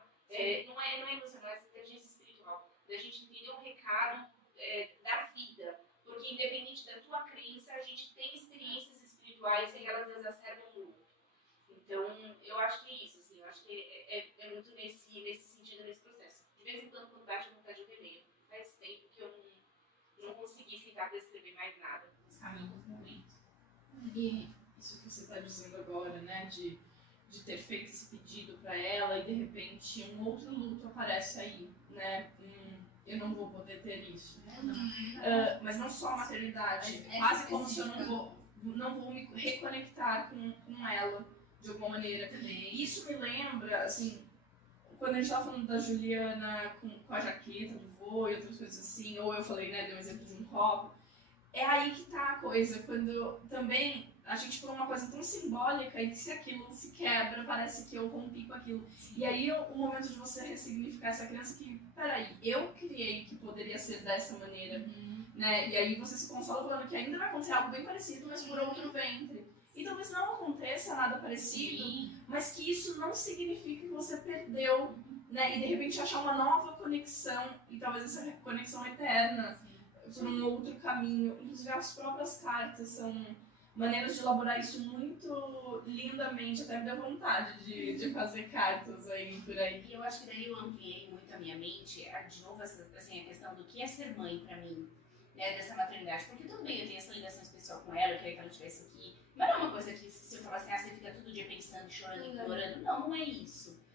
não é emocional, é essa inteligência espiritual, da gente entender o recado da vida. Porque, independente da tua crença, a gente tem experiências espirituais e elas exacerbam o outro. Então, eu acho que é isso, assim, eu acho que é muito nesse sentido, nesse processo. De vez em quando bate a vontade, eu releio. Faz tempo que eu não consegui sentar para escrever mais nada. Os caminhos do momento. E isso que você está dizendo agora, né, de ter feito esse pedido para ela e de repente um outro luto aparece aí, né? Eu não vou poder ter isso. Mas não só a maternidade, quase como se eu não vou me reconectar com ela de alguma maneira. Isso me lembra, assim, quando a gente estava falando da Juliana com a jaqueta do vô e outras coisas assim, ou eu falei, né, dei um exemplo de um copo, é aí que tá a coisa, quando também a gente põe uma coisa tão simbólica e que se aquilo se quebra, parece que eu rompi com aquilo. E aí o momento de você ressignificar essa criança que, peraí, eu criei que poderia ser dessa maneira, né? E aí você se consola falando que ainda vai acontecer algo bem parecido, mas por outro ventre. E talvez não aconteça nada parecido, mas que isso não significa que você perdeu, né? E de repente achar uma nova conexão, e talvez essa conexão eterna, por um outro caminho. Inclusive as próprias cartas são maneiras de elaborar isso muito lindamente, até me deu vontade de fazer cartas aí por aí. E eu acho que daí eu ampliei muito a minha mente, de novo, assim, a questão do que é ser mãe pra mim, né, dessa maternidade. Porque tudo bem, eu tenho essa ligação especial com ela, eu queria que ela estivesse aqui, mas não é uma coisa que se eu falar assim, você fica todo dia pensando, chorando e implorando. Não é isso.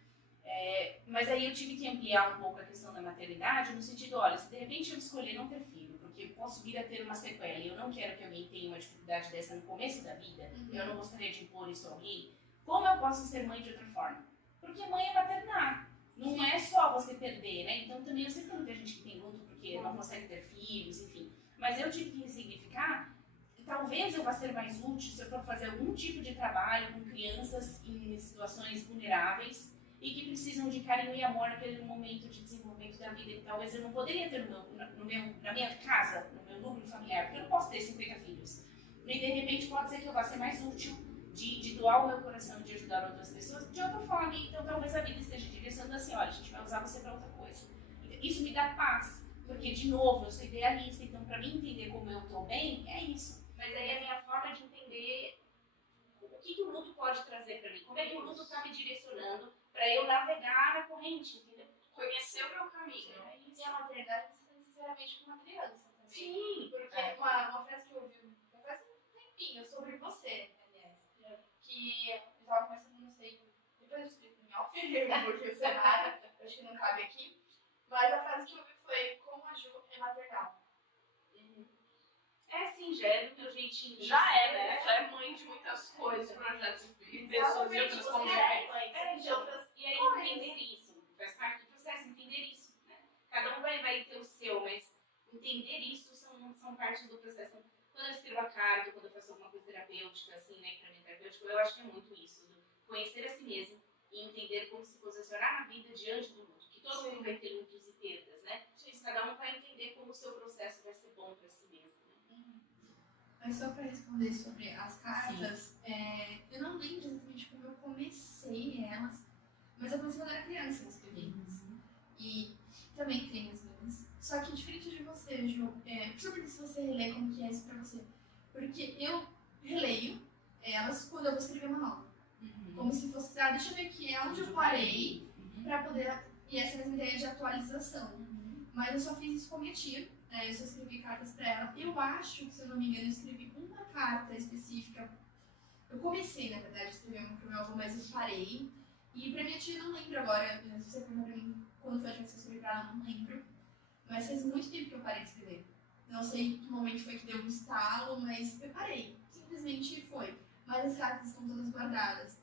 Mas aí eu tive que ampliar um pouco a questão da maternidade, no sentido, olha, se de repente eu escolher não ter filho, porque eu posso vir a ter uma sequela e eu não quero que alguém tenha uma dificuldade dessa no começo da vida, eu não gostaria de impor isso a alguém, como eu posso ser mãe de outra forma? Porque mãe é maternar, não é só você perder, né? Então também eu sei que tem muita gente que tem luto porque não consegue ter filhos, enfim, mas eu tive que ressignificar que talvez eu vá ser mais útil se eu for fazer algum tipo de trabalho com crianças em situações vulneráveis e que precisam de carinho e amor naquele momento de desenvolvimento da vida que talvez eu não poderia ter na minha casa, no meu núcleo familiar, porque eu não posso ter 50 filhos. E de repente pode ser que eu vá ser mais útil de doar o meu coração, de ajudar outras pessoas de outra forma. Então talvez a vida esteja direcionando assim, olha, a gente vai usar você para outra coisa. Isso me dá paz, porque de novo, eu sou idealista, então para mim entender como eu estou bem, é isso. Mas aí é a minha forma de entender o que o luto pode trazer para mim, como é que o luto está me direcionando para eu navegar na corrente, entendeu? Conhecer o meu caminho. E a maternidade não necessariamente com uma criança também. Sim, porque uma frase que eu ouvi, faz um tempinho, sobre você, aliás, que eu estava conversando, não sei, depois eu explico em off, porque eu sei nada, acho que não cabe aqui, mas a frase que eu ouvi foi, como a Ju é maternal. É sim, já é do meu jeitinho. Já é, né? Já é mãe de muitas coisas, projetos de pessoas de outras comunidades. E aí entender isso, faz parte do processo, entender isso. Né? Cada um vai ter o seu, mas entender isso são partes do processo. Quando eu escrevo a carta, quando eu faço alguma coisa terapêutica, assim, né, pra mim terapêutico, eu acho que é muito isso, do conhecer a si mesmo e entender como se posicionar na vida diante do luto. Que todo mundo vai ter lutos e perdas, né? Mas cada um vai entender como o seu processo vai ser bom pra si mesmo. Mas só para responder sobre as cartas, eu não lembro exatamente como eu comecei elas, mas eu comecei quando era criança a escrever. E também tem as minhas. Só que diferente de você, Ju, principalmente se você reler como que é isso pra você. Porque eu releio elas quando eu vou escrever uma nova. Como se fosse, deixa eu ver aqui, é onde eu parei pra poder E essa mesma ideia de atualização. Mas eu só fiz isso com a minha tia, né? Eu só escrevi cartas pra ela. Eu acho que, se eu não me engano, eu escrevi uma carta específica. Eu comecei, na verdade, a escrever uma pro meu avô, mas eu parei. E pra minha tia eu não lembro agora, se você perguntar pra mim quando foi a última vez que eu escrevi pra ela, eu não lembro. Mas faz muito tempo que eu parei de escrever. Não sei que momento foi que deu um estalo, mas eu parei. Simplesmente foi. Mas as cartas estão todas guardadas.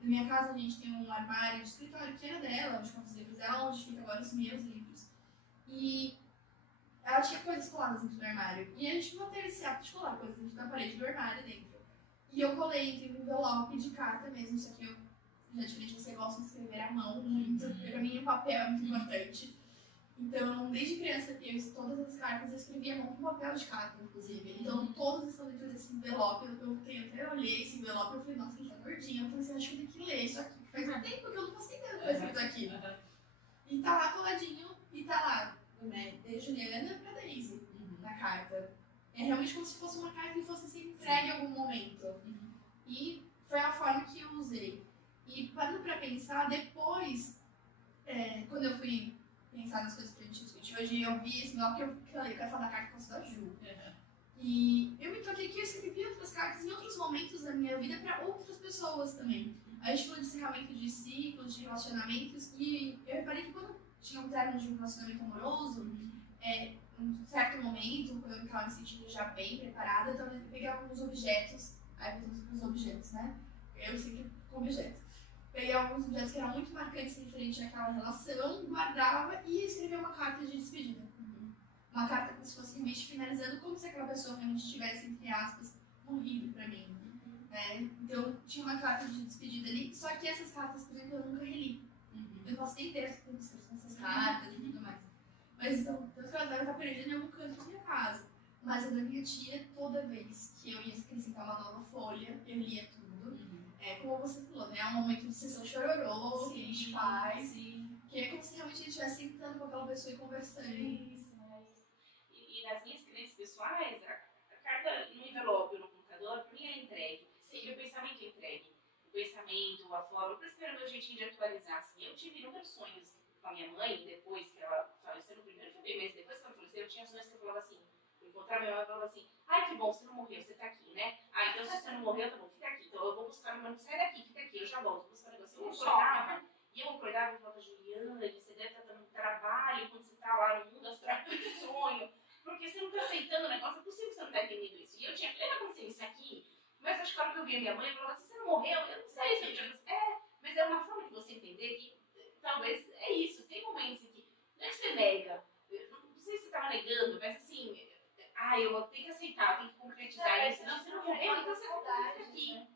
Na minha casa a gente tem um armário de escritório que era dela, onde fica os livros dela, onde fica agora os meus livros. E ela tinha coisas coladas dentro do armário. E a gente manteve esse hábito de colar coisas dentro da parede do armário dentro. E eu colei entre um envelope de carta mesmo, só que eu, já diferente de você, gosto de escrever à mão muito. Pra mim o papel é muito importante. Então, desde criança, todas as cartas eu escrevia à mão com papel de carta, inclusive. Então, todas estão dentro desse envelope. Eu olhei esse envelope e falei, nossa, ele tá gordinho. Eu falei assim, acho que eu tenho que ler isso aqui. Faz um tempo que eu não passei tanto pra escrito aqui. E tá lá coladinho, e tá lá, né, de Juliana pra Daisy, na carta. É realmente como se fosse uma carta que fosse ser entregue em algum momento. E foi a forma que eu usei. E parando pra pensar, depois, quando eu fui pensar nas coisas que a gente discute hoje, eu vi esse bloco que eu falei, eu quero falar da carta que eu gosto da Ju. E eu me toquei que eu escrevi outras cartas em outros momentos da minha vida para outras pessoas também. A gente falou de encerramento de ciclos, de relacionamentos, e eu reparei que quando tinha um término de um relacionamento amoroso, em um certo momento, quando eu estava me sentindo já bem preparada, então eu pegava alguns objetos, aí eu fiz os objetos, né? Eu sempre com objetos. Peguei alguns objetos que eram muito marcantes referente àquela relação, guardava e escrevia uma carta de despedida. Uma carta como se fosse realmente finalizando, como se aquela pessoa realmente tivesse, entre aspas, morrido pra mim. Né? Então, tinha uma carta de despedida ali, só que essas cartas, por exemplo, eu nunca reli. Eu posso nem ter essas cartas e tudo mais. Mas, então, tanto que elas devem estar perdidas em algum canto da minha casa. Mas a da minha tia, toda vez que eu ia acrescentar uma nova folha, eu lia tudo. Como você falou, né? É um momento de sessão chororô que a gente faz. Sim. Que é como se realmente a gente estivesse sentando com aquela pessoa e conversando. E nas minhas crenças pessoais, a carta no envelope ou no computador, pra mim é entregue. E o pensamento é entregue. O pensamento, a forma, por isso que era o meu jeitinho de atualizar. Assim, eu tive inúmeros sonhos com a minha mãe, depois que ela faleceu, no primeiro foi bem, mas depois que ela faleceu, eu tinha sonhos que eu falava assim, eu encontrava minha mãe e falava assim, ai que bom, você não morreu, você tá aqui, né? Ah, então se você não morreu, tá bom, fica aqui. Então eu vou buscar minha mãe, sai daqui, fica aqui, eu já volto, vou buscar um negócio. Eu acordava e falava, Juliana, você deve estar dando trabalho quando você tá lá no mundo astral do sonho. Porque você não tá aceitando o negócio, é possível que você não tá entendendo isso. E eu tinha plena consciência aqui, mas acho que a hora que eu via minha mãe, eu falava assim, você não morreu? Eu não sei se eu tinha... mas é uma forma de você entender que talvez é isso. Tem momentos em que não é que você nega, não sei se você tava negando, mas assim, eu tenho que aceitar, eu tenho que concretizar isso. Não, você não morreu, então você não tá aqui.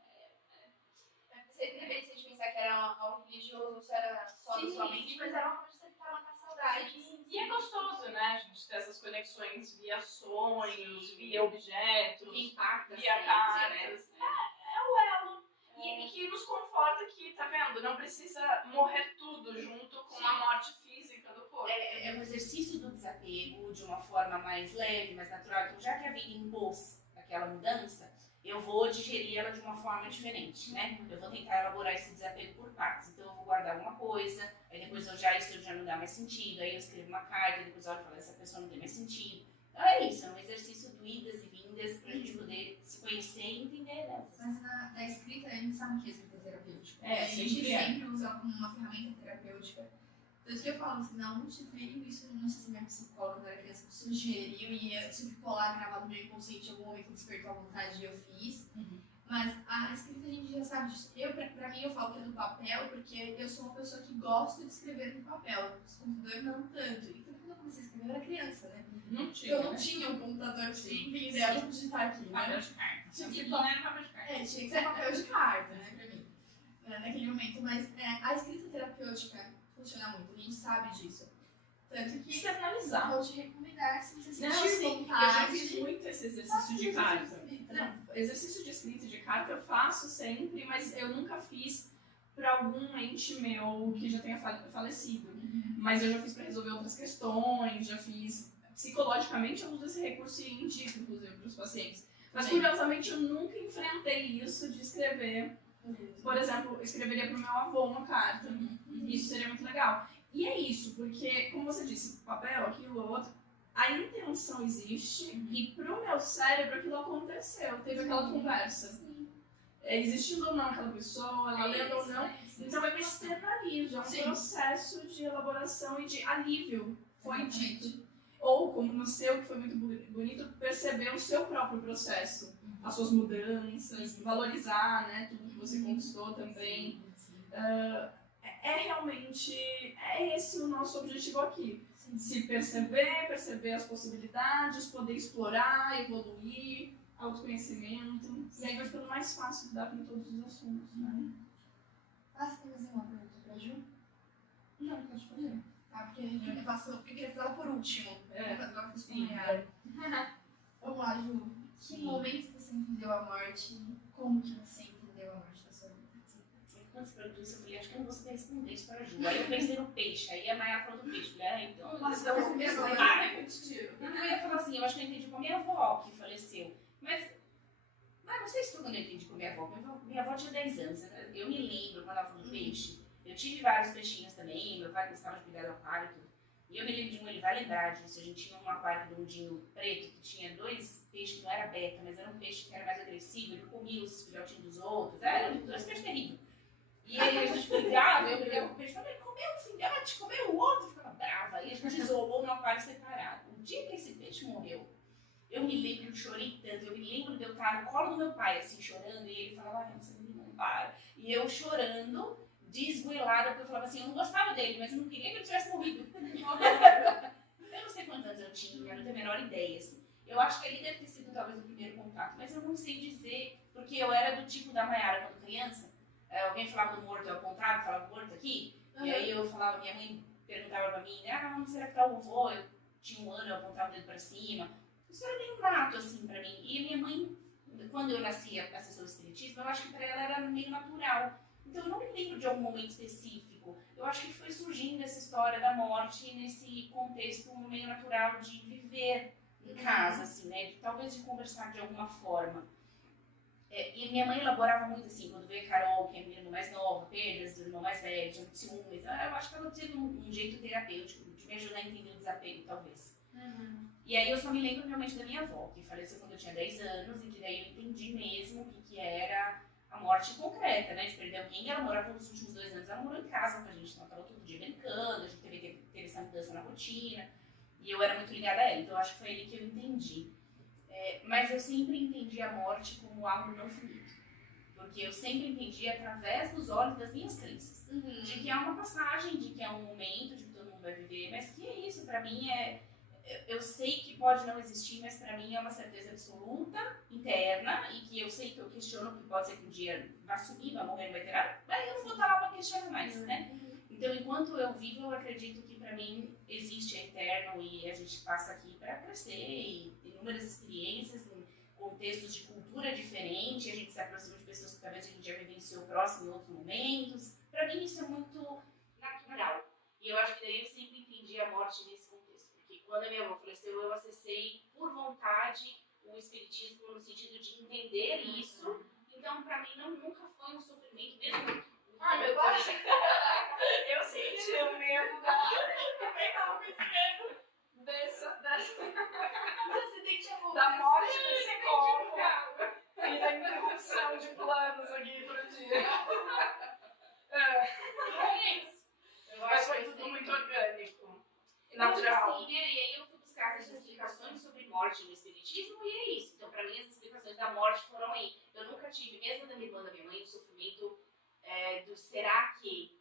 Você independente de pensar que era algo religioso, se era só da sua mente, mas era uma coisa que você tava com saudade. E é gostoso, né, a gente ter essas conexões via sonhos, via objetos, Que impacta via cartas. É o elo. E que nos conforta que, tá vendo, não precisa morrer tudo junto com a morte física do corpo. É um exercício do desapego de uma forma mais leve, mais natural. Então, já que a vida impôs aquela mudança, eu vou digerir ela de uma forma diferente, né? Eu vou tentar elaborar esse desapego por partes. Então, eu vou guardar alguma coisa, aí depois isso já não dá mais sentido, aí eu escrevo uma carta, depois eu olho e falo, essa pessoa não tem mais sentido. Então, é isso, é um exercício do idas e vindas pra gente poder se conhecer e entender, né? Mas na escrita, a gente sabe que é escrita terapêutica. A gente sempre usa como uma ferramenta terapêutica. Tanto que eu falo assim, não, onde veio isso, não sei se minha psicóloga quando era criança me sugeriu e isso ficou lá gravado no meu inconsciente, em algum momento despertou a vontade e eu fiz. Mas a escrita a gente já sabe disso. Pra mim, eu falo que é do papel, porque eu sou uma pessoa que gosta de escrever no papel. Os computadores não tanto. Então, quando eu comecei a escrever, eu era criança, né? Não tinha. Eu não tinha um computador que era pra digitar aqui, né? Papel de carta. Tinha que ser papel de carta. tinha que ser papel de carta, né, pra mim. Naquele momento. Mas a escrita terapêutica funciona muito, a gente sabe disso. Tanto que externalizar. Vou te recomendar se você sentir vontade. Eu já fiz muito esse exercício de carta. Exercício de escrita de carta eu faço sempre, mas eu nunca fiz para algum ente meu que já tenha falecido. Mas eu já fiz para resolver outras questões, já fiz psicologicamente, eu uso esse recurso e indico, inclusive, para os pacientes. Mas curiosamente eu nunca enfrentei isso de escrever. Por exemplo, eu escreveria para o meu avô uma carta. Isso seria muito legal. E é isso, porque, como você disse, papel, aquilo, outro, a intenção existe e pro meu cérebro aquilo aconteceu, teve aquela conversa. Existindo ou não aquela pessoa, ela lendo ou não, então eu externalizo, é um processo de elaboração e de alívio, foi dito. Ou, como no seu, que foi muito bonito, perceber o seu próprio processo, as suas mudanças, valorizar, né, tudo que você conquistou também. Realmente, é esse o nosso objetivo aqui. Se perceber as possibilidades, poder explorar, evoluir, autoconhecimento. E aí vai ficando mais fácil lidar com todos os assuntos, né? Você quer fazer uma pergunta pra Ju? Não, pode fazer. Tá, porque eu faço, porque eu queria fazer ela por último. Agora eu fiz Sim. Vamos lá, Ju. Que momento você entendeu a morte? Como que você entendeu a morte da sua vida? Quando você perguntou isso, eu falei, acho que eu não vou saber responder isso para a Ju. Aí eu pensei no peixe, aí a Maia falou do peixe. Falei, então... Nossa, eu ia falar assim, eu acho que eu entendi com a minha avó, que faleceu. Mas não sei se foi quando eu entendi com a minha avó. Minha avó tinha 10 anos, né? Eu me lembro quando ela falou do peixe. Eu tive vários peixinhos também, meu pai gostava de cuidar do aquário e tudo. E eu me lembro de um, ele vai lembrar disso, a gente tinha um aquário redondinho preto que tinha 2 peixes que não era beta, mas era um peixe que era mais agressivo, ele comia os filhotinhos dos outros, eram 2 peixes terríveis. E aí a gente brigava, eu brigava com o peixe, falei, comeu um filhote, comeu o outro, ficava brava. E a gente isolou no aquário separado. O dia que esse peixe morreu, eu me lembro que eu chorei tanto, eu me lembro de eu estar no colo do meu pai, assim, chorando, e ele falava, ai, essa menina não para. E eu chorando, desgoelada, porque eu falava assim, eu não gostava dele, mas eu não queria que ele tivesse morrido. Eu não sei quantos anos eu tinha, eu não tenho a menor ideia, assim. Eu acho que ali deve ter sido talvez o primeiro contato, mas eu não sei dizer, porque eu era do tipo da Maiara quando criança. Alguém falava do morto, eu apontava, falava morto aqui, e aí eu falava, minha mãe perguntava pra mim, onde será que tá o vovô? Eu tinha 1 ano, eu apontava o dedo pra cima. Isso era meio nato, assim, pra mim. E a minha mãe, quando eu nasci, acessou o espiritismo, eu acho que pra ela era meio natural. Então eu não me lembro de algum momento específico. Eu acho que foi surgindo essa história da morte nesse contexto meio natural de viver em casa, assim, né? Talvez de conversar de alguma forma. E minha mãe elaborava muito assim, quando veio a Carol, que é a minha irmã mais nova, perdas do irmão mais velho, tinha muito ciúmes. Eu acho que ela teve um jeito terapêutico de me ajudar a entender o desapego, talvez. E aí eu só me lembro realmente da minha avó, que faleceu quando eu tinha 10 anos, e que daí eu entendi mesmo o que era a morte concreta, né? De perder alguém. E ela morava nos últimos 2 anos, ela morou em casa com a gente, então ela estava todo dia brincando, a gente teve que ter essa mudança na rotina. E eu era muito ligada a ela, então eu acho que foi ali que eu entendi. Mas eu sempre entendi a morte como algo não finito. Porque eu sempre entendi através dos olhos das minhas crenças. De que é uma passagem, de que é um momento, de que todo mundo vai viver. Mas que é isso, pra mim eu sei que pode não existir, mas pra mim é uma certeza absoluta, interna, e que eu sei que eu questiono, que pode ser que um dia vai sumir, vai morrer, vai ter nada, aí eu não vou estar lá pra questionar mais, né? Então, enquanto eu vivo, eu acredito que pra mim existe, é eterno, e a gente passa aqui pra crescer, e inúmeras experiências, em contextos de cultura diferente, a gente se aproxima de pessoas que talvez a gente já vivenciou próximo em outros momentos. Pra mim isso é muito natural. E eu acho que daí eu sempre entendi a morte nesse contexto. Porque quando a minha avó faleceu, eu acessei por vontade o espiritismo no sentido de entender isso. Então, pra mim, nunca foi um sofrimento, mesmo. Ai, meu Deus! Eu senti o medo também tava com esse medo da morte desse corpo e da interrupção de planos aqui pro dia. É isso. Mas foi tudo muito orgânico e natural. Sim, e aí eu fui buscar essas explicações sobre morte no espiritismo e é isso. Então, pra mim, as explicações da morte foram aí. Eu nunca tive, mesmo da minha irmã, da minha mãe, o sofrimento do será que.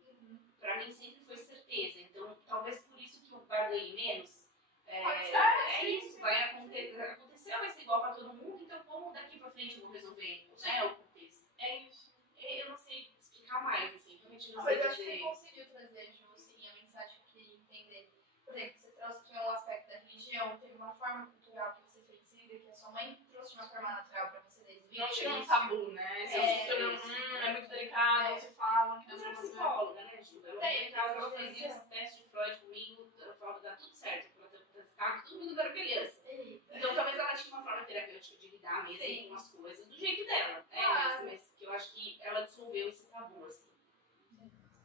Pra mim sempre foi certeza. Então, talvez por isso que eu barganhei menos. É isso, vai acontecer, vai ser igual pra todo mundo, então como daqui pra frente eu vou resolver, né, o contexto? É isso. Eu não sei explicar mais, assim, realmente não sei Mas eu acho que dizer. você conseguiu trazer, Ju, assim, a mensagem que eu queria entender. Por exemplo, você trouxe que é um aspecto da religião, teve uma forma cultural que você foi inserida, que a sua mãe trouxe de uma forma natural pra você desde o Não início. tinha um tabu, né? Esse é muito delicado, você fala que Eu não era sei psicóloga, né, Ju? Eu ia em casa, ela fazia esse teste de Freud comigo, ela falava, dá tudo certo, todo mundo era criança. Então talvez ela tinha uma forma terapêutica de lidar mesmo com as coisas do jeito dela, né? Mas que eu acho que ela dissolveu esse tabu, assim.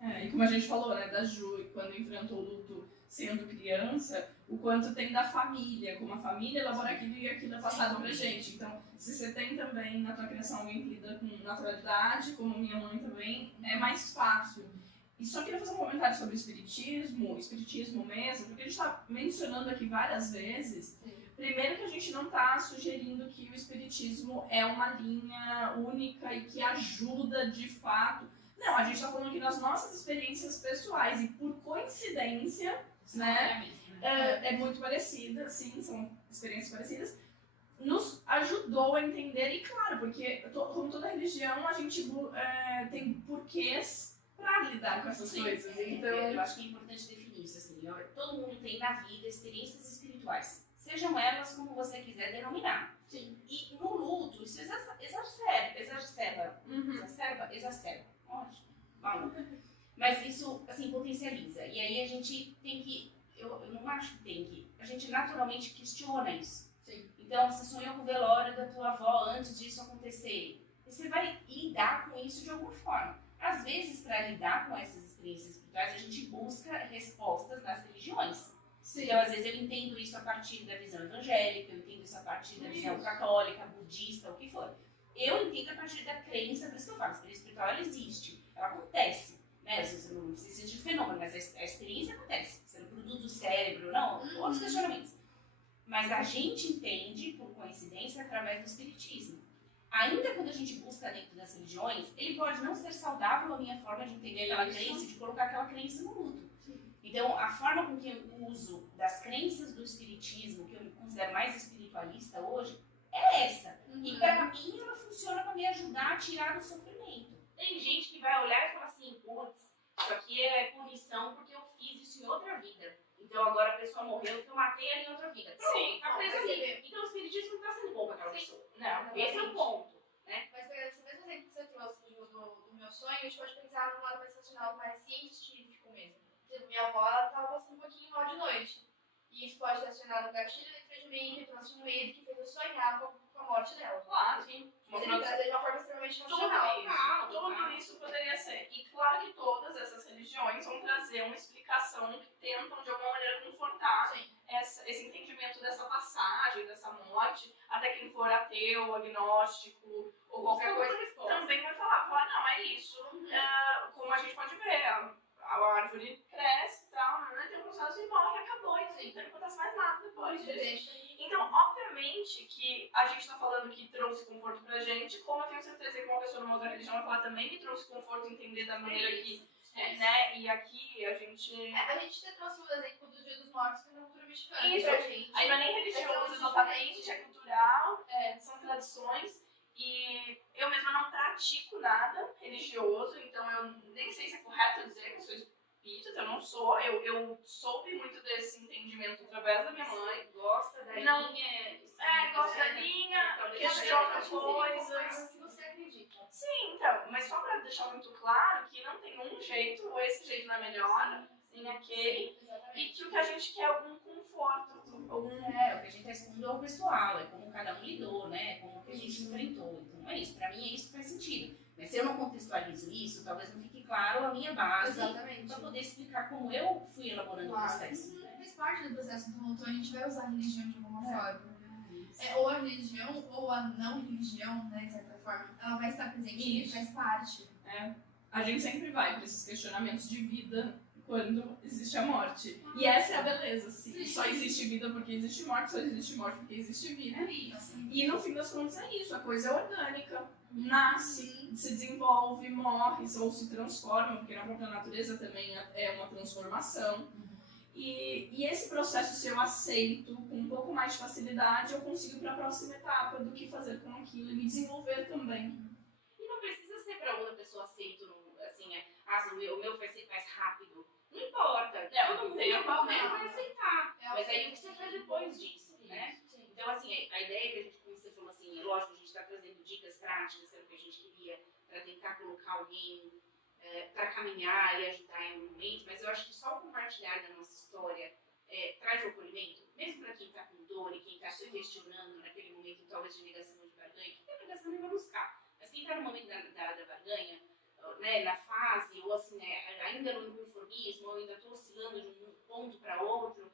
E como a gente falou, né, da Ju, quando enfrentou o luto sendo criança, o quanto tem da família, como a família elabora aquilo e aquilo é passado pra gente. Então, se você tem também na tua criação alguém que lida com naturalidade, como minha mãe também, é mais fácil. E só queria fazer um comentário sobre o espiritismo mesmo, porque a gente está mencionando aqui várias vezes. Primeiro que a gente não está sugerindo que o espiritismo é uma linha única e que ajuda de fato. Não, a gente está falando aqui das nossas experiências pessoais e por coincidência, né, é muito parecida, sim, são experiências parecidas, nos ajudou a entender, e claro, porque como toda religião, a gente tem porquês para lidar com essas coisas. Então, eu acho que é importante definir isso, assim, todo mundo tem na vida experiências espirituais, sejam elas como você quiser denominar. Sim. E no luto, isso exacerba. Ótimo. Mas isso, assim, potencializa. E aí a gente tem que, eu não acho que tem que, a gente naturalmente questiona isso. Sim. Então, você sonhou com o velório da tua avó antes disso acontecer. E você vai lidar com isso de alguma forma. Às vezes, para lidar com essas experiências espirituais, a gente busca respostas nas religiões. Sim. Então, às vezes, eu entendo isso a partir da visão evangélica, eu entendo isso a partir da visão católica, budista, o que for. Eu entendo a partir da crença, por isso que eu falo, a experiência espiritual ela existe, ela acontece. Né? Você não existe de fenômeno, mas a experiência acontece. Você não produz do cérebro, não, outros questionamentos. Mas a gente entende, por coincidência, através do espiritismo. Ainda quando a gente busca dentro das religiões, ele pode não ser saudável a minha forma de entender aquela crença, de colocar aquela crença no luto. Então, a forma com que eu uso das crenças do espiritismo, que eu considero mais espiritualista hoje, é essa. E pra mim, ela funciona para me ajudar a tirar do sofrimento. Tem gente que vai olhar e falar assim, putz, isso aqui é punição porque eu fiz isso em outra vida. Então agora a pessoa morreu porque eu matei ela em outra vida. Pronto, Sim, tá preso ali. Então o espiritismo não tá sendo bom pra aquela pessoa. Não, esse é o ponto. Né? Mas pegando esse mesmo exemplo que você trouxe do meu sonho, a gente pode pensar num lado mais racional, mais científico mesmo. Minha avó, ela tava passando um pouquinho mal de noite. E isso pode ter acionado um gatilho dentro de mim, que trouxe um medo que fez eu sonhar com a morte dela. Claro. Sim. Mas ele trazer de uma forma extremamente racional. Tudo isso poderia ser. E claro que todas essas religiões vão trazer uma explicação que tentam de alguma maneira confortar esse entendimento dessa passagem, dessa morte. Até quem for ateu, agnóstico ou qualquer coisa, também vai falar, não, é isso. Como a gente pode ver, a árvore cresce e tal, tem um processo e morre e acabou. E não acontece mais nada depois disso. Então, obviamente que a gente está falando que trouxe conforto pra gente, como eu tenho certeza que uma pessoa numa outra religião vai falar também me trouxe conforto entender da maneira que, né, e aqui a gente... a gente até trouxe o exemplo do Dia dos Mortos, que é na cultura mexicana. Isso, pra gente. aí não é nem religioso exatamente, é cultural, são tradições. E eu mesma não pratico nada religioso, então eu nem sei se é correto dizer que eu sou espírita, eu não sou. Eu soube muito desse entendimento através da minha mãe. Gosta da linha. Gosta da linha, questiona coisas. Se você acredita. Sim, então, mas só pra deixar muito claro que não tem um jeito, ou esse jeito não é melhor, nem aquele, e que o que a gente quer é algum conforto. O que a gente está expondo é o pessoal, é como cada um lidou, né? É como que a gente enfrentou. Então é isso, pra mim é isso que faz sentido. Mas se eu não contextualizo isso, talvez não fique claro a minha base para poder explicar como eu fui elaborando o processo. Faz parte do processo do luto, a gente vai usar a religião de alguma forma. Ou a religião, ou a não religião, né, de certa forma, ela vai estar presente e faz parte. A gente sempre vai para esses questionamentos de vida quando existe a morte. E essa é a beleza, assim. Só existe vida porque existe morte, só existe morte porque existe vida. E no fim das contas é isso, a coisa é orgânica. Nasce, se desenvolve, morre ou se transforma, porque na própria natureza também é uma transformação. E esse processo, se eu aceito com um pouco mais de facilidade, eu consigo ir para a próxima etapa do que fazer com aquilo e me desenvolver também. E não precisa ser para outra pessoa aceito, assim, o meu vai ser mais rápido. Não importa, todo mundo vai aceitar. Mas aí o que você faz depois disso, né? Então, assim, a ideia que a gente, como você falou assim, lógico, a gente está trazendo dicas práticas, era o que a gente queria, para tentar colocar alguém para caminhar e ajudar em um momento, mas eu acho que só o compartilhar da nossa história traz o acolhimento, mesmo para quem está com dor e quem está se questionando naquele momento, talvez de negação de barganha, que a negação nem vai buscar, mas quem está no momento da barganha, né, na fase, ou assim, né, ainda no inconformismo, ou ainda estou oscilando de um ponto para outro,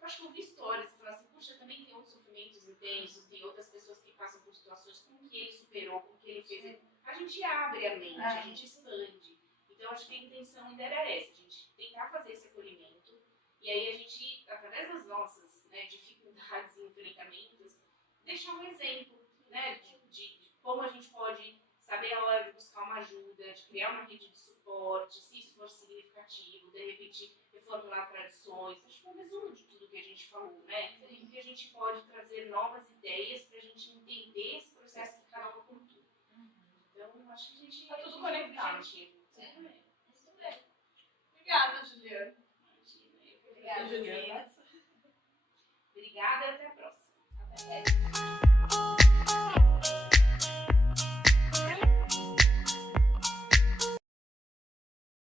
eu acho que ouvir histórias e falar assim, puxa, também tem outros sofrimentos intensos, tem outras pessoas que passam por situações, como que ele superou, como que ele fez. A gente abre a mente, a gente expande. Então, acho que a intenção ainda era essa, a gente tentar fazer esse acolhimento, e aí a gente, através das nossas, né, dificuldades e enfrentamentos, deixar um exemplo, né, de como a gente pode saber a hora de buscar uma ajuda, de criar uma rede de suporte, se isso for significativo, de repente reformular tradições. Acho que é um resumo de tudo que a gente falou, né? E que a gente pode trazer novas ideias para a gente entender esse processo de cada uma cultura. Então, acho que a gente Tá tudo conectado. Muito bem. Obrigada, Juliana. Obrigada, Juliana. Obrigada e até a próxima. Até.